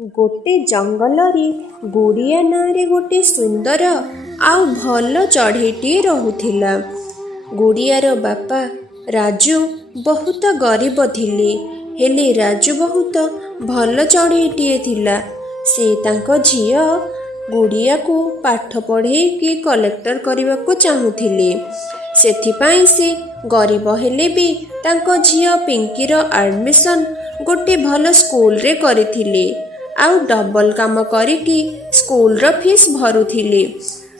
गोटे जंगलरे गुड़िया नारे गोटे सुंदर आउ भल चढ़ेईटिए रहुथिला। गुड़ियार बापा राजू बहुत गरीब थिले, हेले राजू बहुत भल चढ़ेईटिए थिला। से तांको झियो गुड़िया को पाठ पढ़ेईकी कलेक्टर करबाकू चाहुथिले। सेथिपाई से गरीब हेले भी तांको झियो पिंकीर एडमिशन गोटे भल स्कूल रे करिथिले। आउ डबल काम करिकी स्कूल रो फीस भरुथिले।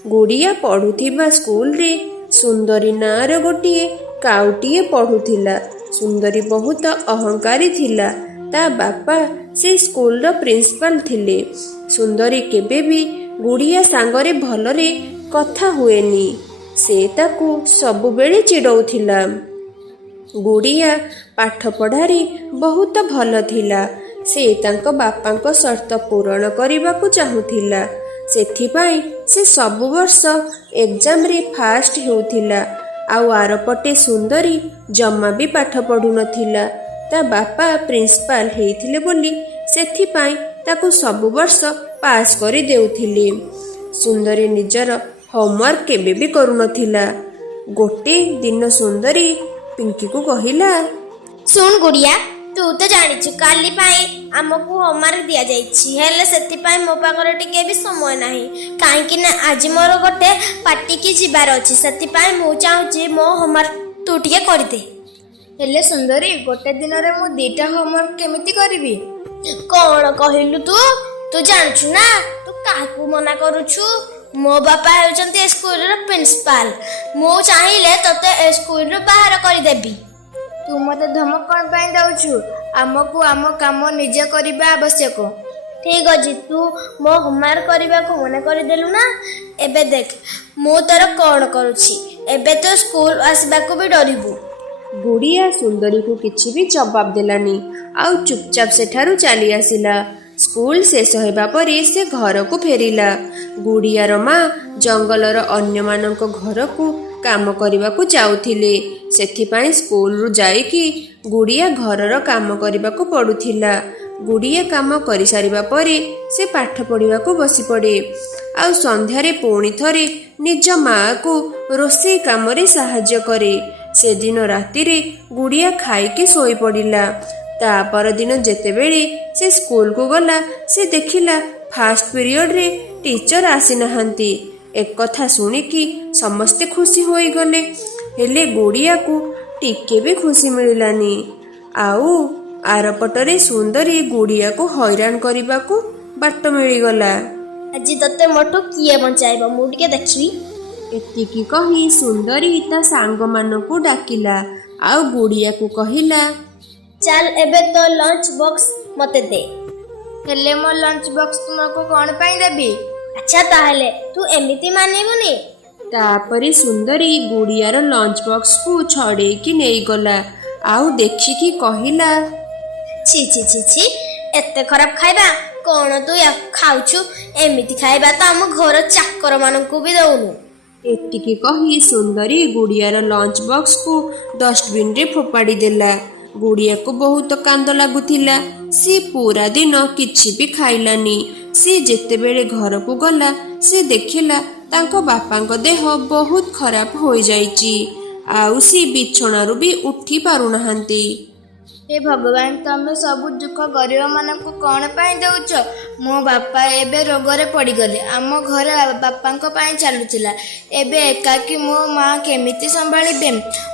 गुड़िया पढ़ुथिबा स्कूल रे सुंदरी नार गोटिए काउटिए पढ़ुथिला। सुंदरी बहुत अहंकारी थिला। ता बापा से स्कूल रो प्रिंसिपल थिले। सुंदरी केबे भी गुड़िया सांगरे भलरे कथा हुएनी, से ताकू सबु बेले चिड़ौथिला। गुड़िया पाठ पढ़ारे बहुत भल थिला। से तांको बापांको शर्त पूरण करबाकू चाहुथिला। सेथिपाई से सबु वर्ष एग्जाम रे फास्ट हेउथिला। आउ आरपटे सुंदरी जम्मा भी पाठ पढ़ु नथिला। ता बापा प्रिंसिपल हेइथिले बोली सेथिपाई ताकू सबु वर्ष पास करि देउथिले। सुंदरी निजर होमवर्क केबे भी करू नथिला। गोटे दिन सुंदरी पिंकी को कहिला, सुन गुड़िया, तू तो जानिछु काली पाई हमको होमवर्क दिया जाइछि, हेले सेति पाई मो पाखरे टिके भी समय नाही। काहे कि ना आज मोर गोटे पार्टी की जिबार अछि, सेति पाई मु चाहूछि मो होमवर्क तू टिके करि दे। हेले सुंदरी, गोटे दिन रे मु दीटा होमवर्क केमिति करिवि? कोन कहिलु तू जानिछु ना तू काहकू मना करूछु। मो बापा हेउचंती स्कूल रो प्रिंसिपल। मु चाहिले तते स्कूल रो बाहर करि देबी। तू मते धमक कौन पाई दउछु? आमको आम काम निजे करिबा आवश्यक। ठीक अछि, तू मो होमवर्क करबा को मना कर देलु ना। एबे देख मु तोर कोन करूछि, एबे तो स्कूल आसबा को भी डरिबु। गुड़िया सुंदरी को किछि भी जवाब देलानी। आउ चुपचाप सेठारु चली आसिला। स्कूल शेष होगा परे से घर को फेरिला। गुड़ियार माँ जंगलर अन्य मानक घर को काम करने को जाउथिले। सेथिपाई स्कूल रु जाइकी गुड़िया घरर काम करने को पड़ुथिला। गुड़िया काम करि सारिबा परे से पाठ पढ़िबा को बसी पड़े। आउ संध्यारे पुणी थरे निज माँ को रोषेई काम रे साहाय्य करे। से दिन राति रे गुड़िया खाइकी सोई पड़िला। ता पर दिन जेतेबेले से स्कूल को गला, से देखिला फास्ट पीरियड रे टीचर आसी नहांती। एक कथा सुनिकी समस्ते खुशी होई गले, हेले गुड़िया को टिके भी खुशी मिलिलानी। आउ आरपटरे सुंदरी गुड़िया को हैरान करबा को बाट मिलिगला। आज तते मोटो किए बंचाइबो मु टिके देखिबी। एतिकी कही सुंदरी ता सांग मानकू डाकिला। आउ गुड़िया को कहिला, चल एबे तो लंच बॉक्स मते दे। हेले मो लंच बॉक्स तुमको कौन पाई देबी? अच्छा ताहले तू एमिति मानिबुनी। तापरे सुंदरी गुड़ियार लंच बॉक्स को छड़ेकी नहीं गला। आउ देखिकी कहिला, छी छी छी छी, एते खराब खाइबा कोन तू या खाउछु? एमिति खाइबा त हम घर चाकर मानकू भी दउनु। एतिकी कही सुंदरी गुड़ियार लंच बॉक्स को डस्टबिन रे फोपाड़ी देला। गुड़िया को बहुत कांद लागुथिला। से पूरा दिन किछि भी खाइलानी। से जेतेबेले घर को गला, से देखिला तांको बापांको देह बहुत खराब होई जाइची। आउ से बिछणारू भी उठी पारु नहांती। हे भगवान, तमे सब दुख गरीब मानकू कौन पाई दउछ? मो बापा एबे रोगरे पड़ी गले। आम घर बापांको पाई चलुथिला, एबे एकाकी मो माँ केमिति संभाळिबे?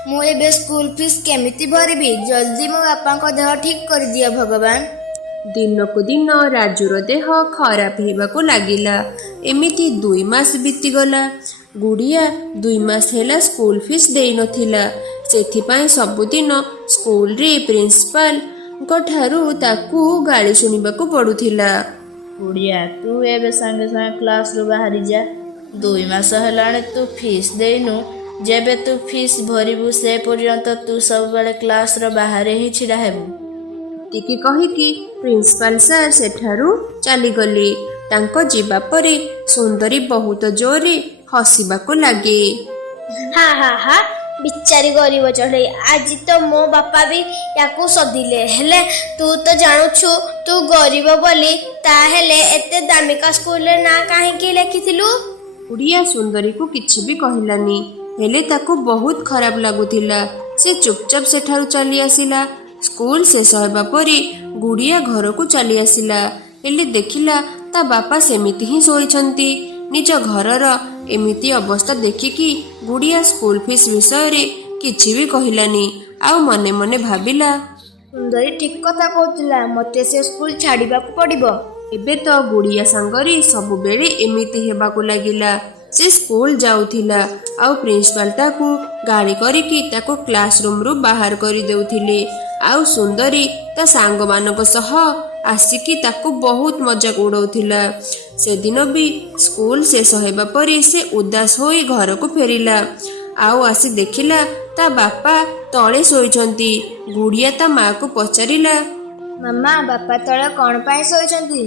मु एबे स्कूल फीस केमिति भरिबी? जल्दी मो बापांको देह ठीक कर दिया भगवान। दिन को दिन राजूर देह खराब हेबाको लागिला। एमिति 2 मास बीतीगला। गुड़िया 2 मास हेला स्कूल फीस देई नथिला। सेथिपाई सबुदिन स्कूल रे प्रिंसिपल ठारू ताकू गाली सुनिबाकू पड़ुथिला। गुड़िया, तू एबे संगे संगे क्लास रू बाहरी जा। 2 मास हेलाने तू फीस देइनु। जेबे तू फीस भरिबु से पर्यंत तू सब बेले क्लास रो बाहरे ही छिड़ा हेबु। टिकी कहिकी प्रिंसिपल सर सेठारू चली गले। तांको जीवा परे सुंदरी बहुत जोरे हसिबाकू लागे। हा हा हा, ବିଚାରି ଗରିବ ଚଢ଼େଇ। ଆଜି ତ ମୋ ବାପା ବି ୟାକୁ ସଦିଲେ। ହେଲେ ତୁ ତ ଜାଣୁଛୁ ତୁ ଗରିବ ବୋଲି, ତାହେଲେ ଏତେ ଦାମିକା ସ୍କୁଲରେ ନାଁ କାହିଁକି ଲେଖିଥିଲୁ? ଗୁଡ଼ିଆ ସୁନ୍ଦରୀକୁ କିଛି ବି କହିଲାନି। ହେଲେ ତାକୁ ବହୁତ ଖରାପ ଲାଗୁଥିଲା। ସେ ଚୁପଚାପ ସେଠାରୁ ଚାଲି ଆସିଲା। ସ୍କୁଲ ଶେଷ ହେବା ପରେ ଗୁଡ଼ିଆ ଘରକୁ ଚାଲି ଆସିଲା। ହେଲେ ଦେଖିଲା ତା ବାପା ସେମିତି ହିଁ ଶୋଇଛନ୍ତି। ନିଜ ଘରର ଏମିତି ଅବସ୍ଥା ଦେଖିକି ଗୁଡ଼ିଆ ସ୍କୁଲ ଫିସ୍ ବିଷୟରେ କିଛି ବି କହିଲାନି। ଆଉ ମନେ ମନେ ଭାବିଲା, ସୁନ୍ଦରୀ ଠିକ କଥା କହୁଥିଲା, ମୋତେ ସେ ସ୍କୁଲ ଛାଡ଼ିବାକୁ ପଡ଼ିବ। ଏବେ ତ ଗୁଡ଼ିଆ ସାଙ୍ଗରେ ସବୁବେଳେ ଏମିତି ହେବାକୁ ଲାଗିଲା। ସେ ସ୍କୁଲ ଯାଉଥିଲା ଆଉ ପ୍ରିନ୍ସିପାଲ ତାକୁ ଗାଳି କରିକି ତାକୁ କ୍ଲାସ ରୁମରୁ ବାହାର କରିଦେଉଥିଲେ। ଆଉ ସୁନ୍ଦରୀ ତା ସାଙ୍ଗମାନଙ୍କ ସହ ଆସିକି ତାକୁ ବହୁତ ମଜାକ ଉଡ଼ଉଥିଲା। ସେଦିନ ବି ସ୍କୁଲ ଶେଷ ହେବା ପରେ ସେ ଉଦାସ ହୋଇ ଘରକୁ ଫେରିଲା। ଆଉ ଆସି ଦେଖିଲା ତା ବାପା ତଳେ ଶୋଇଛନ୍ତି। ଗୁଡ଼ିଆ ତା ମାଆକୁ ପଚାରିଲା, ମାମା, ବାପା ତଳେ କ'ଣ ପାଇଁ ଶୋଇଛନ୍ତି?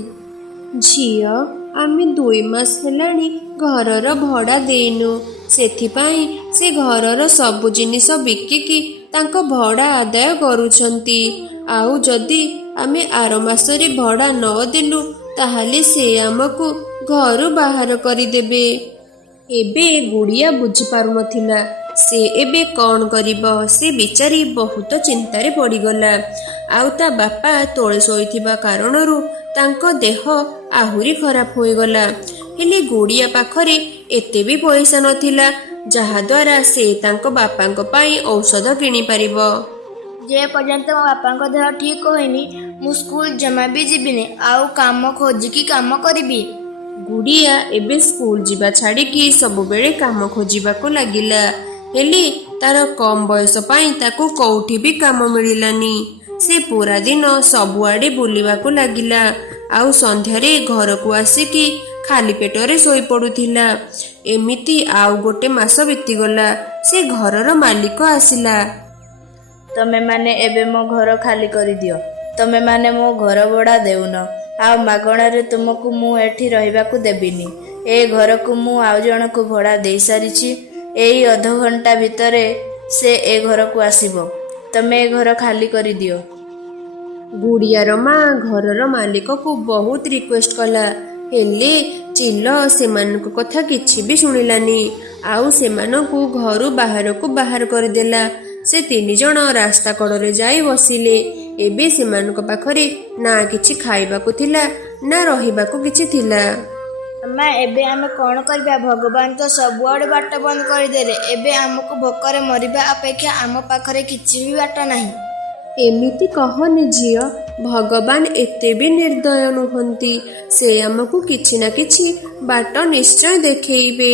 ଝିଅ, ଆମେ 2 ମାସ ହେଲାଣି ଘରର ଭଡ଼ା ଦେଇନୁ। ସେଥିପାଇଁ ସେ ଘରର ସବୁ ଜିନିଷ ବିକିକି ତାଙ୍କ ଭଡ଼ା ଆଦାୟ କରୁଛନ୍ତି। ଆଉ ଯଦି ଆମେ ଆର ମାସରେ ଭଡ଼ା ନ ଦେଲୁ ତାହେଲେ ସେ ଆମକୁ ଘରୁ ବାହାର କରିଦେବେ। ଏବେ ଗୁଡ଼ିଆ ବୁଝିପାରୁନଥିଲା ସେ ଏବେ କ'ଣ କରିବ। ସେ ବିଚାରି ବହୁତ ଚିନ୍ତାରେ ପଡ଼ିଗଲା। ଆଉ ତା ବାପା ତଳେ ଶୋଇଥିବା କାରଣରୁ ତାଙ୍କ ଦେହ ଆହୁରି ଖରାପ ହୋଇଗଲା। ହେଲେ ଗୁଡ଼ିଆ ପାଖରେ ଏତେ ବି ପଇସା ନଥିଲା ଯାହାଦ୍ୱାରା ସେ ତାଙ୍କ ବାପାଙ୍କ ପାଇଁ ଔଷଧ କିଣିପାରିବ। ଯେ ପର୍ଯ୍ୟନ୍ତ ମୋ ବାପାଙ୍କ ଦେହ ଠିକ ହୋଇନି ମୁଁ ସ୍କୁଲ ଜମା ବି ଯିବିନି। ଆଉ କାମ ଖୋଜିକି କାମ କରିବି। ଗୁଡ଼ିଆ ଏବେ ସ୍କୁଲ ଯିବା ଛାଡ଼ିକି ସବୁବେଳେ କାମ ଖୋଜିବାକୁ ଲାଗିଲା। ହେଲେ ତାର କମ୍ ବୟସ ପାଇଁ ତାକୁ କୋଉଠି ବି କାମ ମିଳିଲାନି। ସେ ପୁରା ଦିନ ସବୁଆଡ଼େ ବୁଲିବାକୁ ଲାଗିଲା। ଆଉ ସନ୍ଧ୍ୟାରେ ଘରକୁ ଆସିକି ଖାଲି ପେଟରେ ଶୋଇପଡ଼ୁଥିଲା। ଏମିତି ଆଉ 1 ମାସ ବିତିଗଲା। ସେ ଘରର ମାଲିକ ଆସିଲା। ତମେମାନେ ଏବେ ମୋ ଘର ଖାଲି କରିଦିଅ। ତମେମାନେ ମୋ ଘର ଭଡ଼ା ଦେଉନ। ଆଉ ମାଗଣାରେ ତୁମକୁ ମୁଁ ଏଠି ରହିବାକୁ ଦେବିନି। ଏ ଘରକୁ ମୁଁ ଆଉ ଜଣକୁ ଭଡ଼ା ଦେଇସାରିଛି। ଏଇ ଅଧଘଣ୍ଟା ଭିତରେ ସେ ଏ ଘରକୁ ଆସିବ। ତମେ ଏ ଘର ଖାଲି କରିଦିଅ। ଗୁଡ଼ିଆର ମା ଘରର ମାଲିକକୁ ବହୁତ ରିକ୍ୱେଷ୍ଟ କଲା। ହେଲେ ଚିଲ ସେମାନଙ୍କ କଥା କିଛି ବି ଶୁଣିଲାନି। ଆଉ ସେମାନଙ୍କୁ ଘରୁ ବାହାରକୁ ବାହାର କରିଦେଲା। ସେ 3 ଜଣ ରାସ୍ତା କଡ଼ରେ ଯାଇ ବସିଲେ। ଏବେ ସେମାନଙ୍କ ପାଖରେ ନା କିଛି ଖାଇବାକୁ ଥିଲା ନା ରହିବାକୁ କିଛି ଥିଲା। ମାମା, ଏବେ ଆମେ କ'ଣ କରିବା? ଭଗବାନ ତ ସବୁଆଡ଼େ ବାଟ ବନ୍ଦ କରିଦେଲେ। ଏବେ ଆମକୁ ଭୋକରେ ମରିବା ଅପେକ୍ଷା ଆମ ପାଖରେ କିଛି ବି ବାଟ ନାହିଁ। ଏମିତି କହନି ଝିଅ, ଭଗବାନ ଏତେ ବି ନିର୍ଦ୍ଦୟ ନୁହନ୍ତି। ସେ ଆମକୁ କିଛି ନା କିଛି ବାଟ ନିଶ୍ଚୟ ଦେଖେଇବେ।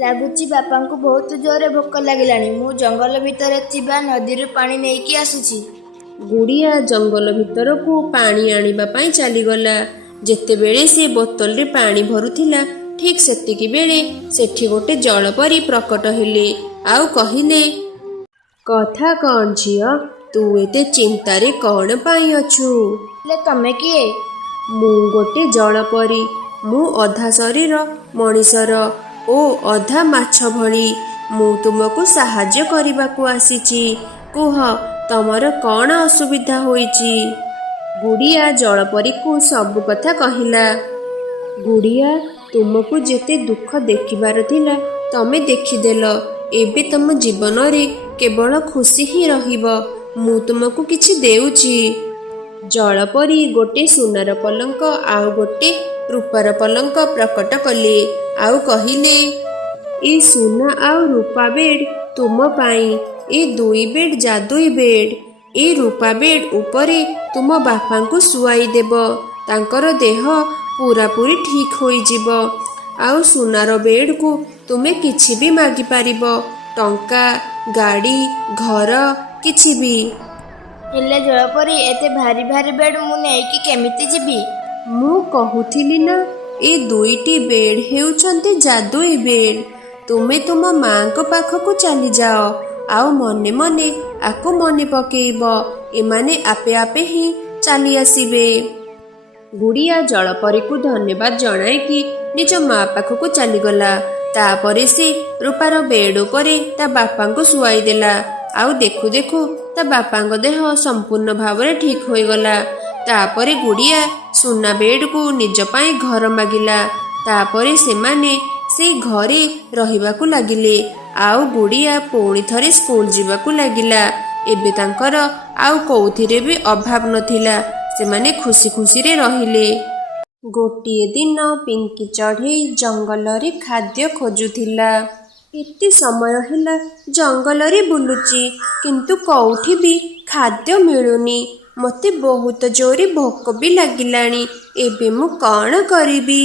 ଲାଗୁଛି ବାପାଙ୍କୁ ବହୁତ ଜୋରରେ ଭୋକ ଲାଗିଲାଣି। ମୁଁ ଜଙ୍ଗଲ ଭିତରେ ଥିବା ନଦୀରୁ ପାଣି ନେଇକି ଆସୁଛି। ଗୁଡ଼ିଆ ଜଙ୍ଗଲ ଭିତରକୁ ପାଣି ଆଣିବା ପାଇଁ ଚାଲିଗଲା। ଯେତେବେଳେ ସେ ବୋତଲରେ ପାଣି ଭରୁଥିଲା ଠିକ୍ ସେତିକି ବେଳେ ସେଠି ଗୋଟେ ଜଳପରି ପ୍ରକଟ ହେଲେ। ଆଉ କହିଲେ, କଥା କ'ଣ ଝିଅ? ତୁ ଏତେ ଚିନ୍ତାରେ କ'ଣ ପାଇଁ ଅଛୁ? ହେଲେ ତମେ କିଏ? ମୁଁ ଗୋଟେ ଜଳପରି। ମୁଁ ଅଧା ଶରୀର ମଣିଷର ଓ ଅଧା ମାଛ ଭଳି। ମୁଁ ତୁମକୁ ସାହାଯ୍ୟ କରିବାକୁ ଆସିଛି। କୁହ, ତମର କ'ଣ ଅସୁବିଧା ହୋଇଛି? ଗୁଡ଼ିଆ ଜଳପରୀକୁ ସବୁ କଥା କହିଲା। ଗୁଡ଼ିଆ, ତୁମକୁ ଯେତେ ଦୁଃଖ ଦେଖିବାର ଥିଲା ତମେ ଦେଖିଦେଲ। ଏବେ ତମ ଜୀବନରେ କେବଳ ଖୁସି ହିଁ ରହିବ। ମୁଁ ତୁମକୁ କିଛି ଦେଉଛି। ଜଳପରି ଗୋଟେ ସୁନାର ପଲଙ୍କ ଆଉ ଗୋଟେ ରୂପାର ପଲଙ୍କ ପ୍ରକଟ କଲେ। ଆଉ କହିଲେ, ଏ ସୁନା ଆଉ ରୂପା ବେଡ୍ ତୁମ ପାଇଁ। ଏ 2 ବେଡ୍ ଯାଦୁଇ ବେଡ୍। ଏ ରୂପା ବେଡ୍ ଉପରେ ତୁମ ବାପାଙ୍କୁ ଶୁଆଇ ଦେବ। ତାଙ୍କର ଦେହ ପୁରାପୁରି ଠିକ୍ ହୋଇଯିବ। ଆଉ ସୁନାର ବେଡ୍କୁ ତୁମେ କିଛି ବି ମାଗିପାରିବ। ଟଙ୍କା, ଗାଡ଼ି, ଘର, କିଛି ବି। ହେଲେ ଜଳପରି, ଏତେ ଭାରି ଭାରି ବେଡ୍ ମୁଁ ନେଇକି କେମିତି ଯିବି? ମୁଁ କହୁଥିଲି ନା, ଏ 2ଟି ବେଡ୍ ହେଉଛନ୍ତି ଯାଦୁଇ ବେଡ୍। ତୁମେ ତୁମ ମାଙ୍କ ପାଖକୁ ଚାଲିଯାଅ ଆଉ ମନେ ମନେ ଆକୁ ମନେ ପକେଇବ। ଏମାନେ ଆପେ ଆପେ ହିଁ ଚାଲି ଆସିବେ। ଗୁଡ଼ିଆ ଜଳପରୀକୁ ଧନ୍ୟବାଦ ଜଣାଇକି ନିଜ ମା ପାଖକୁ ଚାଲିଗଲା। ତାପରେ ସେ ରୂପାର ବେଡ୍ ଉପରେ ତା ବାପାଙ୍କୁ ଶୁଆଇ ଦେଲା। ଆଉ ଦେଖୁ ଦେଖୁ ତା ବାପାଙ୍କ ଦେହ ସମ୍ପୂର୍ଣ୍ଣ ଭାବରେ ଠିକ୍ ହୋଇଗଲା। ତାପରେ ଗୁଡ଼ିଆ ସୁନା ବେଡ୍କୁ ନିଜ ପାଇଁ ଘର ମାଗିଲା। ତାପରେ ସେମାନେ ସେ ଘରେ ରହିବାକୁ ଲାଗିଲେ। ଆଉ ଗୁଡ଼ିଆ ପୁଣି ଥରେ ସ୍କୁଲ ଯିବାକୁ ଲାଗିଲା। ଏବେ ତାଙ୍କର ଆଉ କୋଉଥିରେ ବି ଅଭାବ ନଥିଲା। ସେମାନେ ଖୁସି ଖୁସିରେ ରହିଲେ। ଗୋଟିଏ ଦିନ ପିଙ୍କି ଚଢ଼େଇ ଜଙ୍ଗଲରେ ଖାଦ୍ୟ ଖୋଜୁଥିଲା। ଏତେ ସମୟ ହେଲା ଜଙ୍ଗଲରେ ବୁଲୁଛି, କିନ୍ତୁ କୋଉଠି ବି ଖାଦ୍ୟ ମିଳୁନି। ମୋତେ ବହୁତ ଜୋରେ ଭୋକ ବି ଲାଗିଲାଣି। ଏବେ ମୁଁ କ'ଣ କରିବି?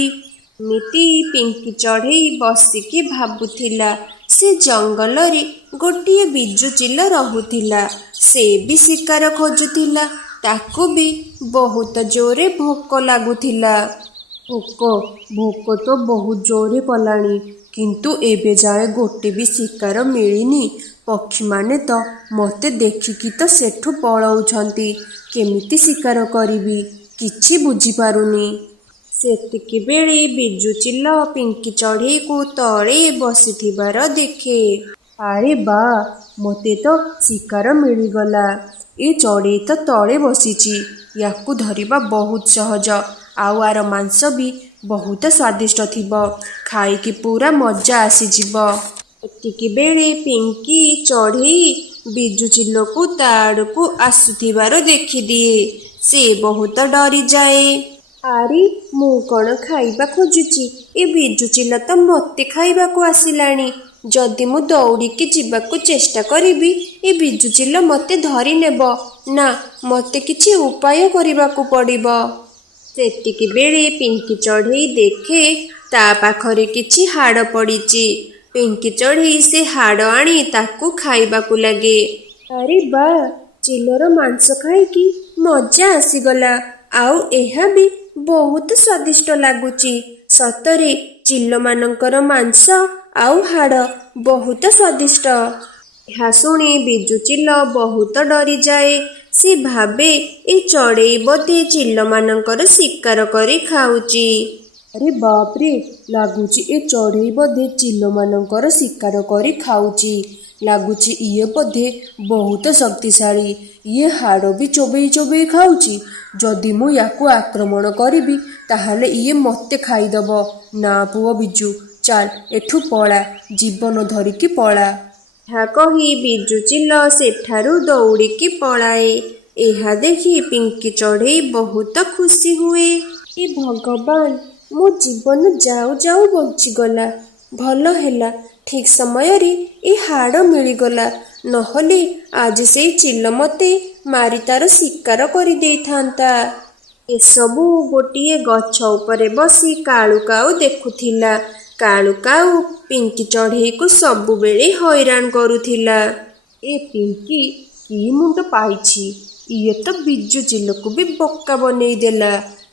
ଏମିତି ପିଙ୍କି ଚଢ଼େଇ ବସିକି ଭାବୁଥିଲା। ସେ ଜଙ୍ଗଲରେ ଗୋଟିଏ ବିଜୁ ଚିଲ ରହୁଥିଲା। ସେ ବି ଶିକାର ଖୋଜୁଥିଲା। ତାକୁ ବି ବହୁତ ଜୋରେ ଭୋକ ଲାଗୁଥିଲା। ଭୋକ ତ ବହୁତ ଜୋରେ କଲାଣି, କିନ୍ତୁ ଏବେ ଯାଏ ଗୋଟେ ବି ଶିକାର ମିଳିନି। ପକ୍ଷୀମାନେ ତ ମୋତେ ଦେଖିକି ତ ସେଠୁ ପଳାଉଛନ୍ତି। କେମିତି ଶିକାର କରିବି କିଛି ବୁଝିପାରୁନି। ସେତିକି ବେଳେ ବିଜୁ ଚିଲ ପିଙ୍କି ଚଢ଼େଇକୁ ତଳେ ବସିଥିବାର ଦେଖେ। ଆରେ ବା, ମୋତେ ତ ଶିକାର ମିଳିଗଲା। ଏ ଚଢ଼େଇ ତ ତଳେ ବସିଛି। ୟାକୁ ଧରିବା ବହୁତ ସହଜ। ଆଉ ଆର ମାଂସ ବି ବହୁତ ସ୍ୱାଦିଷ୍ଟ ଥିବ। ଖାଇକି ପୁରା ମଜା ଆସିଯିବ। ଏତିକି ବେଳେ ପିଙ୍କି ଚଢ଼େଇ ବିଜୁ ଚିଲକୁ ତା ଆଡ଼କୁ ଆସୁଥିବାର ଦେଖିଦିଏ। ସେ ବହୁତ ଡରିଯାଏ। ଆରେ ମୁଁ କ'ଣ ଖାଇବା ଖୋଜୁଛି? ଏ ବିଜୁ ଚିଲ ତ ମୋତେ ଖାଇବାକୁ ଆସିଲାଣି। ଯଦି ମୁଁ ଦୌଡ଼ିକି ଯିବାକୁ ଚେଷ୍ଟା କରିବି, ଏ ବିଜୁ ଚିଲ ମୋତେ ଧରି ନେବ। ନା, ମୋତେ କିଛି ଉପାୟ କରିବାକୁ ପଡ଼ିବ। ସେତିକି ବେଳେ ପିଙ୍କି ଚଢ଼େଇ ଦେଖେ ତା ପାଖରେ କିଛି ହାଡ଼ ପଡ଼ିଛି। ପିଙ୍କି ଚଢ଼େଇ ସେ ହାଡ଼ ଆଣି ତାକୁ ଖାଇବାକୁ ଲାଗେ। ଆରେ ବା, ଚିଲର ମାଂସ ଖାଇକି ମଜା ଆସିଗଲା। ଆଉ ଏହା ବି ବହୁତ ସ୍ୱାଦିଷ୍ଟ ଲାଗୁଛି। ସତରେ ଚିଲମାନଙ୍କର ମାଂସ ଆଉ ହାଡ଼ ବହୁତ ସ୍ୱାଦିଷ୍ଟ। ଏହା ଶୁଣି ବିଜୁ ଚିଲ ବହୁତ ଡରିଯାଏ। ସେ ଭାବେ ଏ ଚଢ଼େଇ ବୋଧେ ଚିଲମାନଙ୍କର ଶିକାର କରି ଖାଉଛି। ଆରେ ବାପରେ, ଲାଗୁଛି ଏ ଚଢ଼େଇ ବୋଧେ ଚିଲମାନଙ୍କର ଶିକାର କରି ଖାଉଛି। ଲାଗୁଛି ଇଏ ବୋଧେ ବହୁତ ଶକ୍ତିଶାଳୀ। ଇଏ ହାଡ଼ ବି ଚୋବେଇ ଚୋବେଇ ଖାଉଛି। ଯଦି ମୁଁ ୟାକୁ ଆକ୍ରମଣ କରିବି, ତାହେଲେ ଇଏ ମୋତେ ଖାଇଦେବ। ନା ପୁଅ ବିଜୁ, ଚାଲ ଏଠୁ ପଳା, ଜୀବନ ଧରିକି ପଳା। ଏହା କହି ବିଜୁ ଚିଲ ସେଠାରୁ ଦୌଡ଼ିକି ପଳାଏ। ଏହା ଦେଖି ପିଙ୍କି ଚଢ଼େଇ ବହୁତ ଖୁସି ହୁଏ। ଏ ଭଗବାନ, ମୋ ଜୀବନ ଯାଉ ଯାଉ ବଞ୍ଚିଗଲା। ଭଲ ହେଲା, ଠିକ୍ ସମୟରେ ଏ ହାଡ଼ ମିଳିଗଲା। ନହେଲେ ଆଜି ସେଇ ଚିଲ ମୋତେ ମାରି ତାର ଶିକାର କରିଦେଇଥାନ୍ତା। ଏସବୁ ଗୋଟିଏ ଗଛ ଉପରେ ବସି କାଳୁ କାଉ ଦେଖୁଥିଲା। କାଳୁ କାଉ ପିଙ୍କି ଚଢ଼େଇକୁ ସବୁବେଳେ ହଇରାଣ କରୁଥିଲା। ଏ ପିଙ୍କି କି ମୁଣ୍ଡ ପାଇଛି? ଇଏ ତ ବିଜୁ ଚିଲକୁ ବି ବୋକା ବନେଇ ଦେଲା।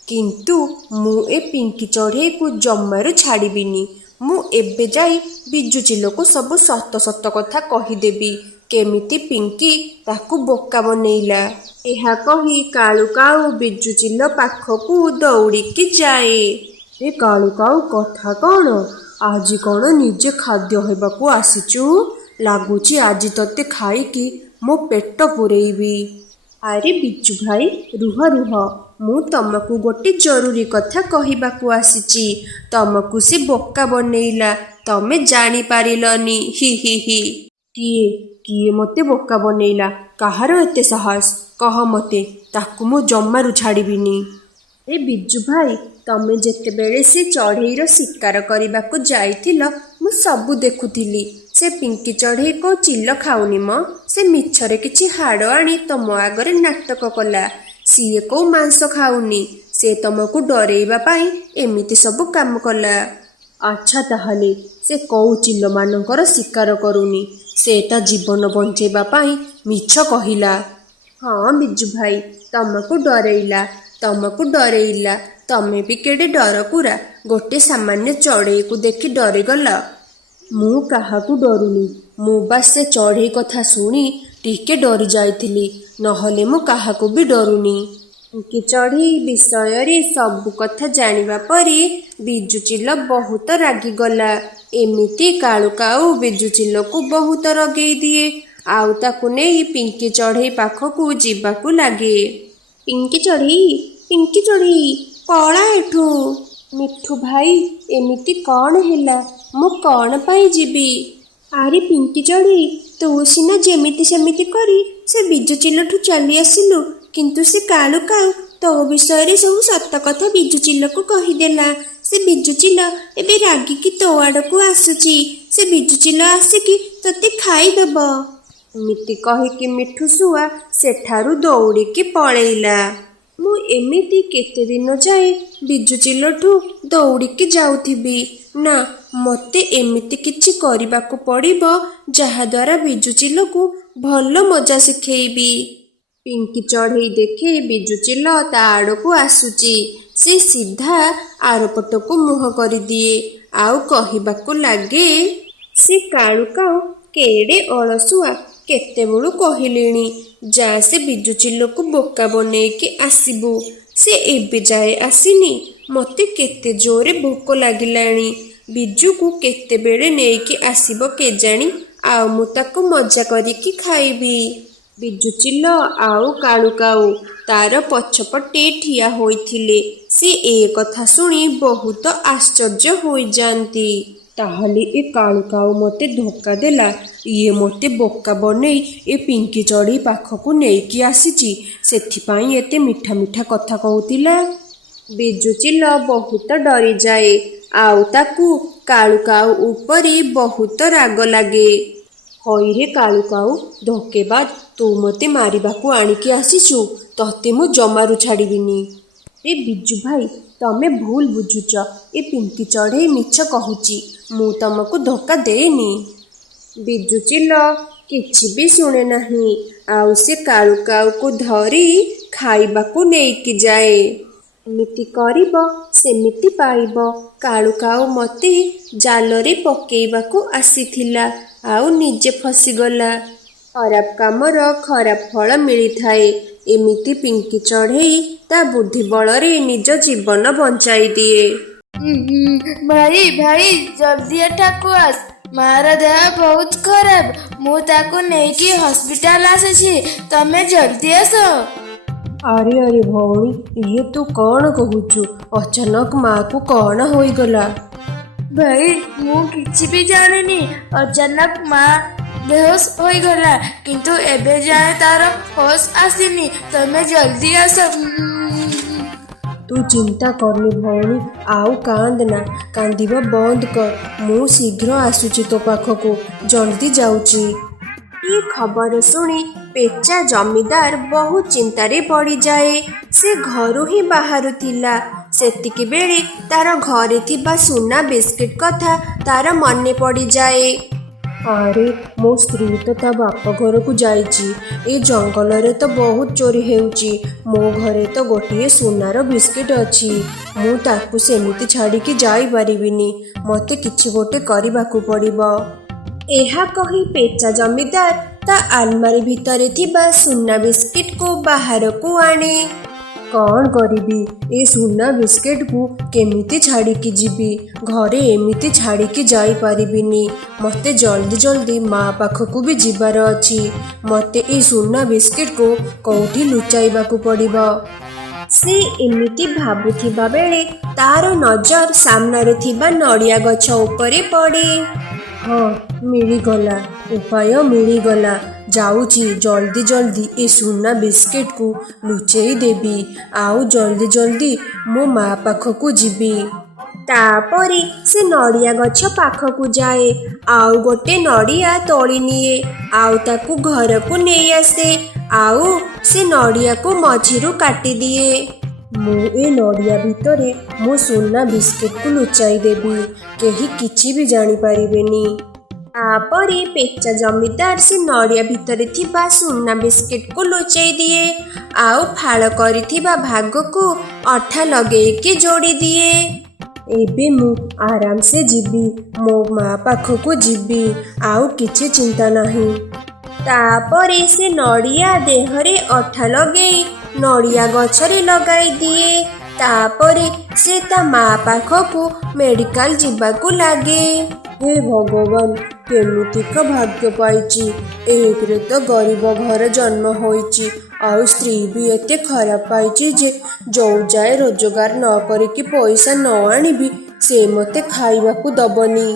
କିନ୍ତୁ ମୁଁ ଏ ପିଙ୍କି ଚଢ଼େଇକୁ ଜମାରୁ ଛାଡ଼ିବିନି। ମୁଁ ଏବେ ଯାଇ ବିଜୁ ଚିଲକୁ ସବୁ ସତ ସତ କଥା କହିଦେବି। କେମିତି ପିଙ୍କି ତାକୁ ବୋକା ବନେଇଲା। ଏହା କହି କାଳୁ କାଉ ବିଜୁ ଚିଲ ପାଖକୁ ଦୌଡ଼ିକି ଯାଏ। ଏ କାଳୁ କାଉ କଥା କ'ଣ? ଆଜି କ'ଣ ନିଜେ ଖାଦ୍ୟ ହେବାକୁ ଆସିଛୁ? ଲାଗୁଛି ଆଜି ତତେ ଖାଇକି ମୋ ପେଟ ପୂରେଇବି। ଆରେ ବିଜୁ ଭାଇ, ରୁହ ରୁହ, ମୁଁ ତମକୁ ଗୋଟେ ଜରୁରୀ କଥା କହିବାକୁ ଆସିଛି। ତମକୁ ସେ ବୋକା ବନେଇଲା, ତମେ ଜାଣିପାରିଲନି। ହି ହି ହି। କିଏ ମୋତେ ବୋକା ବନେଇଲା? କାହାର ଏତେ ସାହସ? କହ ମୋତେ, ତାକୁ ମୁଁ ଜମାରୁ ଛାଡ଼ିବିନି। ଏ ବିଜୁ ଭାଇ, ତମେ ଯେତେବେଳେ ସେ ଚଢ଼େଇର ଶିକାର କରିବାକୁ ଯାଇଥିଲ, ମୁଁ ସବୁ ଦେଖୁଥିଲି। ସେ ପିଙ୍କି ଚଢ଼େଇ କୋଉ ଚିଲ ଖାଉନି ମ। ସେ ମିଛରେ କିଛି ହାଡ଼ ଆଣି ତମ ଆଗରେ ନାଟକ କଲା। ସିଏ କୋଉ ମାଂସ ଖାଉନି। ସେ ତମକୁ ଡରେଇବା ପାଇଁ ଏମିତି ସବୁ କାମ କଲା। ଆଚ୍ଛା, ତାହେଲେ ସେ କୋଉ ଚିଲମାନଙ୍କର ଶିକାର କରୁନି। ସେ ତା ଜୀବନ ବଞ୍ଚେଇବା ପାଇଁ ମିଛ କହିଲା। ହଁ ବିଜୁ ଭାଇ, ତମକୁ ଡରେଇଲା। ତମେ ବି କେଡ଼େ ଡରକୁରା। ଗୋଟେ ସାମାନ୍ୟ ଚଢ଼େଇକୁ ଦେଖି ଡରିଗଲ। ମୁଁ କାହାକୁ ଡରୁନି। ମୁଁ ବାସ୍ ସେ ଚଢ଼େଇ କଥା ଶୁଣି ଟିକେ ଡରି ଯାଇଥିଲି। ନହେଲେ ମୁଁ କାହାକୁ ବି ଡରୁନି। ପିଙ୍କି ଚଢ଼େଇ ବିଷୟରେ ସବୁ କଥା ଜାଣିବା ପରେ ବିଜୁଚିଲ ବହୁତ ରାଗିଗଲା। ଏମିତି କାଳୁ କାଉ ବିଜୁଚିଲକୁ ବହୁତ ରଗେଇ ଦିଏ ଆଉ ତାକୁ ନେଇ ପିଙ୍କି ଚଢ଼େଇ ପାଖକୁ ଯିବାକୁ ଲାଗେ। ପିଙ୍କି ଚଢ଼େଇ ପଳା ଏଠୁ। ମିଠୁ ଭାଇ ଏମିତି କ'ଣ ହେଲା? ମୁଁ କ'ଣ ପାଇଁ ଯିବି? ଆରେ ପିଙ୍କି ଚଢ଼େଇ, ତୁ ସିନା ଯେମିତି ସେମିତି କରି ସେ ବିଜୁଚିଲଠୁ ଚାଲି ଆସିଲୁ, କିନ୍ତୁ ସେ କାଳୁ କାଉ ତୋ ବିଷୟରେ ସବୁ ସତ କଥା ବିଜୁଚିଲକୁ କହିଦେଲା। ସେ ବିଜୁଚିଲ ଏବେ ରାଗିକି ତୋ ଆଡ଼କୁ ଆସୁଛି। ସେ ବିଜୁଚିଲ ଆସିକି ତୋତେ ଖାଇଦେବ। ଏମିତି କହିକି ମିଠୁ ଶୁଆ ସେଠାରୁ ଦୌଡ଼ିକି ପଳେଇଲା। ମୁଁ ଏମିତି କେତେ ଦିନ ଯାଏ ବିଜୁଚିଲଠୁ ଦୌଡ଼ିକି ଯାଉଥିବି? ନା, ମୋତେ ଏମିତି କିଛି କରିବାକୁ ପଡ଼ିବ ଯାହାଦ୍ୱାରା ବିଜୁଚିଲକୁ ଭଲ ମଜା ଶିଖେଇବି। ପିଙ୍କି ଚଢ଼େଇ ଦେଖେ ବିଜୁଚିଲ ତା ଆଡ଼କୁ ଆସୁଛି। ସେ ସିଧା ଆରପଟକୁ ମୁହଁ କରିଦିଏ ଆଉ କହିବାକୁ ଲାଗେ, ସେ କାଳୁ କାଉ କେଡ଼େ ଅଳସୁଆ। କେତେବେଳୁ କହିଲିଣି ଯା ସେ ବିଜୁଚିଲକୁ ବୋକା ବନେଇକି ଆସିବୁ। ସେ ଏବେ ଯାଏ ଆସିନି। ମୋତେ କେତେ ଜୋରେ ଭୋକ ଲାଗିଲାଣି। ବିଜୁକୁ କେତେବେଳେ ନେଇକି ଆସିବ କେଜାଣି, ଆଉ ମୁଁ ତାକୁ ମଜା କରିକି ଖାଇବି। ବିଜୁଚିଲ ଆଉ କାଳୁ କାଉ ତାର ପଛପଟେ ଠିଆ ହୋଇଥିଲେ। ସେ ଏ କଥା ଶୁଣି ବହୁତ ଆଶ୍ଚର୍ଯ୍ୟ ହୋଇଯାନ୍ତି। ତାହେଲେ ଏ କାଳୁ କାଉ ମୋତେ ଧୋକା ଦେଲା। ଇଏ ମୋତେ ବୋକା ବନେଇ ଏ ପିଙ୍କି ଚଢ଼େଇ ପାଖକୁ ନେଇକି ଆସିଛି। ସେଥିପାଇଁ ଏତେ ମିଠା ମିଠା କଥା କହୁଥିଲା। ବିଜୁଚିଲ ବହୁତ ଡରିଯାଏ ଆଉ ତାକୁ କାଳୁ କାଉ ଉପରେ ବହୁତ ରାଗ ଲାଗେ। ହଇରେ କାଳୁ କାଉ ଧୋକେବାଦ, ତୁ ମୋତେ ମାରିବାକୁ ଆଣିକି ଆସିଛୁ। ତତେ ମୁଁ ଜମାରୁ ଛାଡ଼ିବିନି। ରେ ବିଜୁ ଭାଇ, ତମେ ଭୁଲ ବୁଝୁଛ। ଏ ପିଙ୍କି ଚଢ଼େଇ ମିଛ କହୁଛି। ମୁଁ ତମକୁ ଧୋକା ଦେଇନି। ବିଜୁଚିଲ କିଛି ବି ଶୁଣେ ନାହିଁ ଆଉ ସେ କାଳୁ କାଉକୁ ଧରି ଖାଇବାକୁ ନେଇକି ଯାଏ। ଏମିତି କରିବ ସେମିତି ପାଇବ। କାଳୁ କାଉ ମୋତେ ଜାଲରେ ପକେଇବାକୁ ଆସିଥିଲା ଆଉ ନିଜେ ଫସିଗଲା। ଖରାପ କାମର ଖରାପ ଫଳ ମିଳିଥାଏ। ଏମିତି ପିଙ୍କି ଚଢ଼େଇ ତା ବୁଦ୍ଧି ବଳରେ ନିଜ ଜୀବନ ବଞ୍ଚାଇ ଦିଏ। ଭାଇ ଜଲ୍ଦି ଏଠାକୁ ଆସ। ମାର ଦେହ ବହୁତ ଖରାପ। ମୁଁ ତାକୁ ନେଇକି ହସ୍ପିଟାଲ ଆସିଛି। ତମେ ଜଲ୍ଦି ଆସ। ଆରେ ଭଉଣୀ, ଇଏ ତୁ କ'ଣ କହୁଛୁ? ଅଚାନକ ମାଆକୁ କ'ଣ ହୋଇଗଲା? ଭାଇ, ମୁଁ କିଛି ବି ଜାଣିନି। ଅଚାନକ ମା ବେହୋସ ହୋଇଗଲା, କିନ୍ତୁ ଏବେ ଯାଏ ତାର ହୋସ ଆସିନି। ତମେ ଜଲ୍ଦି ଆସ। ତୁ ଚିନ୍ତା କରନି ଭଉଣୀ, ଆଉ କାନ୍ଦନା। କାନ୍ଦିବା ବନ୍ଦ କର। ମୁଁ ଶୀଘ୍ର ଆସୁଛି ତୋ ପାଖକୁ। ଜଲ୍ଦି ଯାଉଛି। ଏ ଖବର ଶୁଣି ପେଚା ଜମିଦାର ବହୁତ ଚିନ୍ତାରେ ପଡ଼ିଯାଏ। ସେ ଘରୁ ହିଁ ବାହାରୁଥିଲା। ସେତିକି ବେଳେ ତାର ଘରେ ଥିବା ସୁନା ବିସ୍କିଟ କଥା ତାର ମନେ ପଡ଼ିଯାଏ। ଆରେ ମୋ ସ୍ତ୍ରୀ ତ ତା ବାପ ଘରକୁ ଯାଇଛି। ଏ ଜଙ୍ଗଲରେ ତ ବହୁତ ଚୋରି ହେଉଛି। ମୋ ଘରେ ତ ଗୋଟିଏ ସୁନାର ବିସ୍କିଟ ଅଛି। ମୁଁ ତାକୁ ସେମିତି ଛାଡ଼ିକି ଯାଇପାରିବିନି। ମୋତେ କିଛି ଗୋଟେ କରିବାକୁ ପଡ଼ିବ। ଏହା କହି ପେଚା ଜମିଦାର ତା ଆଲମାରୀ ଭିତରେ ଥିବା ସୁନା ବିସ୍କିଟକୁ ବାହାରକୁ ଆଣେ। କ'ଣ କରିବି? ଏ ସୁନା ବିସ୍କିଟକୁ କେମିତି ଛାଡ଼ିକି ଯିବି? ଘରେ ଏମିତି ଛାଡ଼ିକି ଯାଇପାରିବିନି। ମୋତେ ଜଲ୍ଦି ମା ପାଖକୁ ବି ଯିବାର ଅଛି। ମୋତେ ଏ ସୁନା ବିସ୍କିଟକୁ କେଉଁଠି ଲୁଚାଇବାକୁ ପଡ଼ିବ। ସେ ଏମିତି ଭାବୁଥିବା ବେଳେ ତାର ନଜର ସାମ୍ନାରେ ଥିବା ନଡ଼ିଆ ଗଛ ଉପରେ ପଡ଼େ। ହଁ, ମିଳିଗଲା। ଉପାୟ ମିଳିଗଲା। ଯାଉଛି ଜଲ୍ଦି ଏ ସୁନା ବିସ୍କିଟକୁ ଲୁଚେଇ ଦେବି ଆଉ ଜଲ୍ଦି ମୋ ମା ପାଖକୁ ଯିବି। ତାପରେ ସେ ନଡ଼ିଆ ଗଛ ପାଖକୁ ଯାଏ ଆଉ ଗୋଟେ ନଡ଼ିଆ ତୋଳି ନିଏ ଆଉ ତାକୁ ଘରକୁ ନେଇ ଆସେ ଆଉ ସେ ନଡ଼ିଆକୁ ମଝିରୁ କାଟିଦିଏ। ମୁଁ ଏ ନଡ଼ିଆ ଭିତରେ ମୋ ସୁନା ବିସ୍କିଟକୁ ଲୁଚାଇ ଦେବି। କେହି କିଛି ବି ଜାଣିପାରିବେନି। ତାପରେ ପେଚା ଜମିଦାର ସେ ନଡ଼ିଆ ଭିତରେ ଥିବା ସୁନା ବିସ୍କିଟକୁ ଲୁଚେଇ ଦିଏ ଆଉ ଫାଳ କରିଥିବା ଭାଗକୁ ଅଠା ଲଗେଇକି ଯୋଡ଼ି ଦିଏ। ଏବେ ମୁଁ ଆରାମସେ ଯିବି। ମୋ ମା ପାଖକୁ ଯିବି। ଆଉ କିଛି ଚିନ୍ତା ନାହିଁ। ତାପରେ ସେ ନଡ଼ିଆ ଦେହରେ ଅଠା ଲଗେଇ ନଡ଼ିଆ ଗଛରେ ଲଗାଇ ଦିଏ। ତାପରେ ସେ ତା ମା ପାଖକୁ ମେଡିକାଲ ଯିବାକୁ ଲାଗେ। ହେ ଭଗବାନ, କେମିତିକା ଭାଗ୍ୟ ପାଇଛି। ଏକରେ ତ ଗରିବ ଘର ଜନ୍ମ ହୋଇଛି, ଆଉ ସ୍ତ୍ରୀ ବି ଏତେ ଖରାପ ପାଇଛି ଯେ ଯୋଉ ଯାଏ ରୋଜଗାର ନ କରିକି ପଇସା ନ ଆଣିବି ସେ ମୋତେ ଖାଇବାକୁ ଦବନି।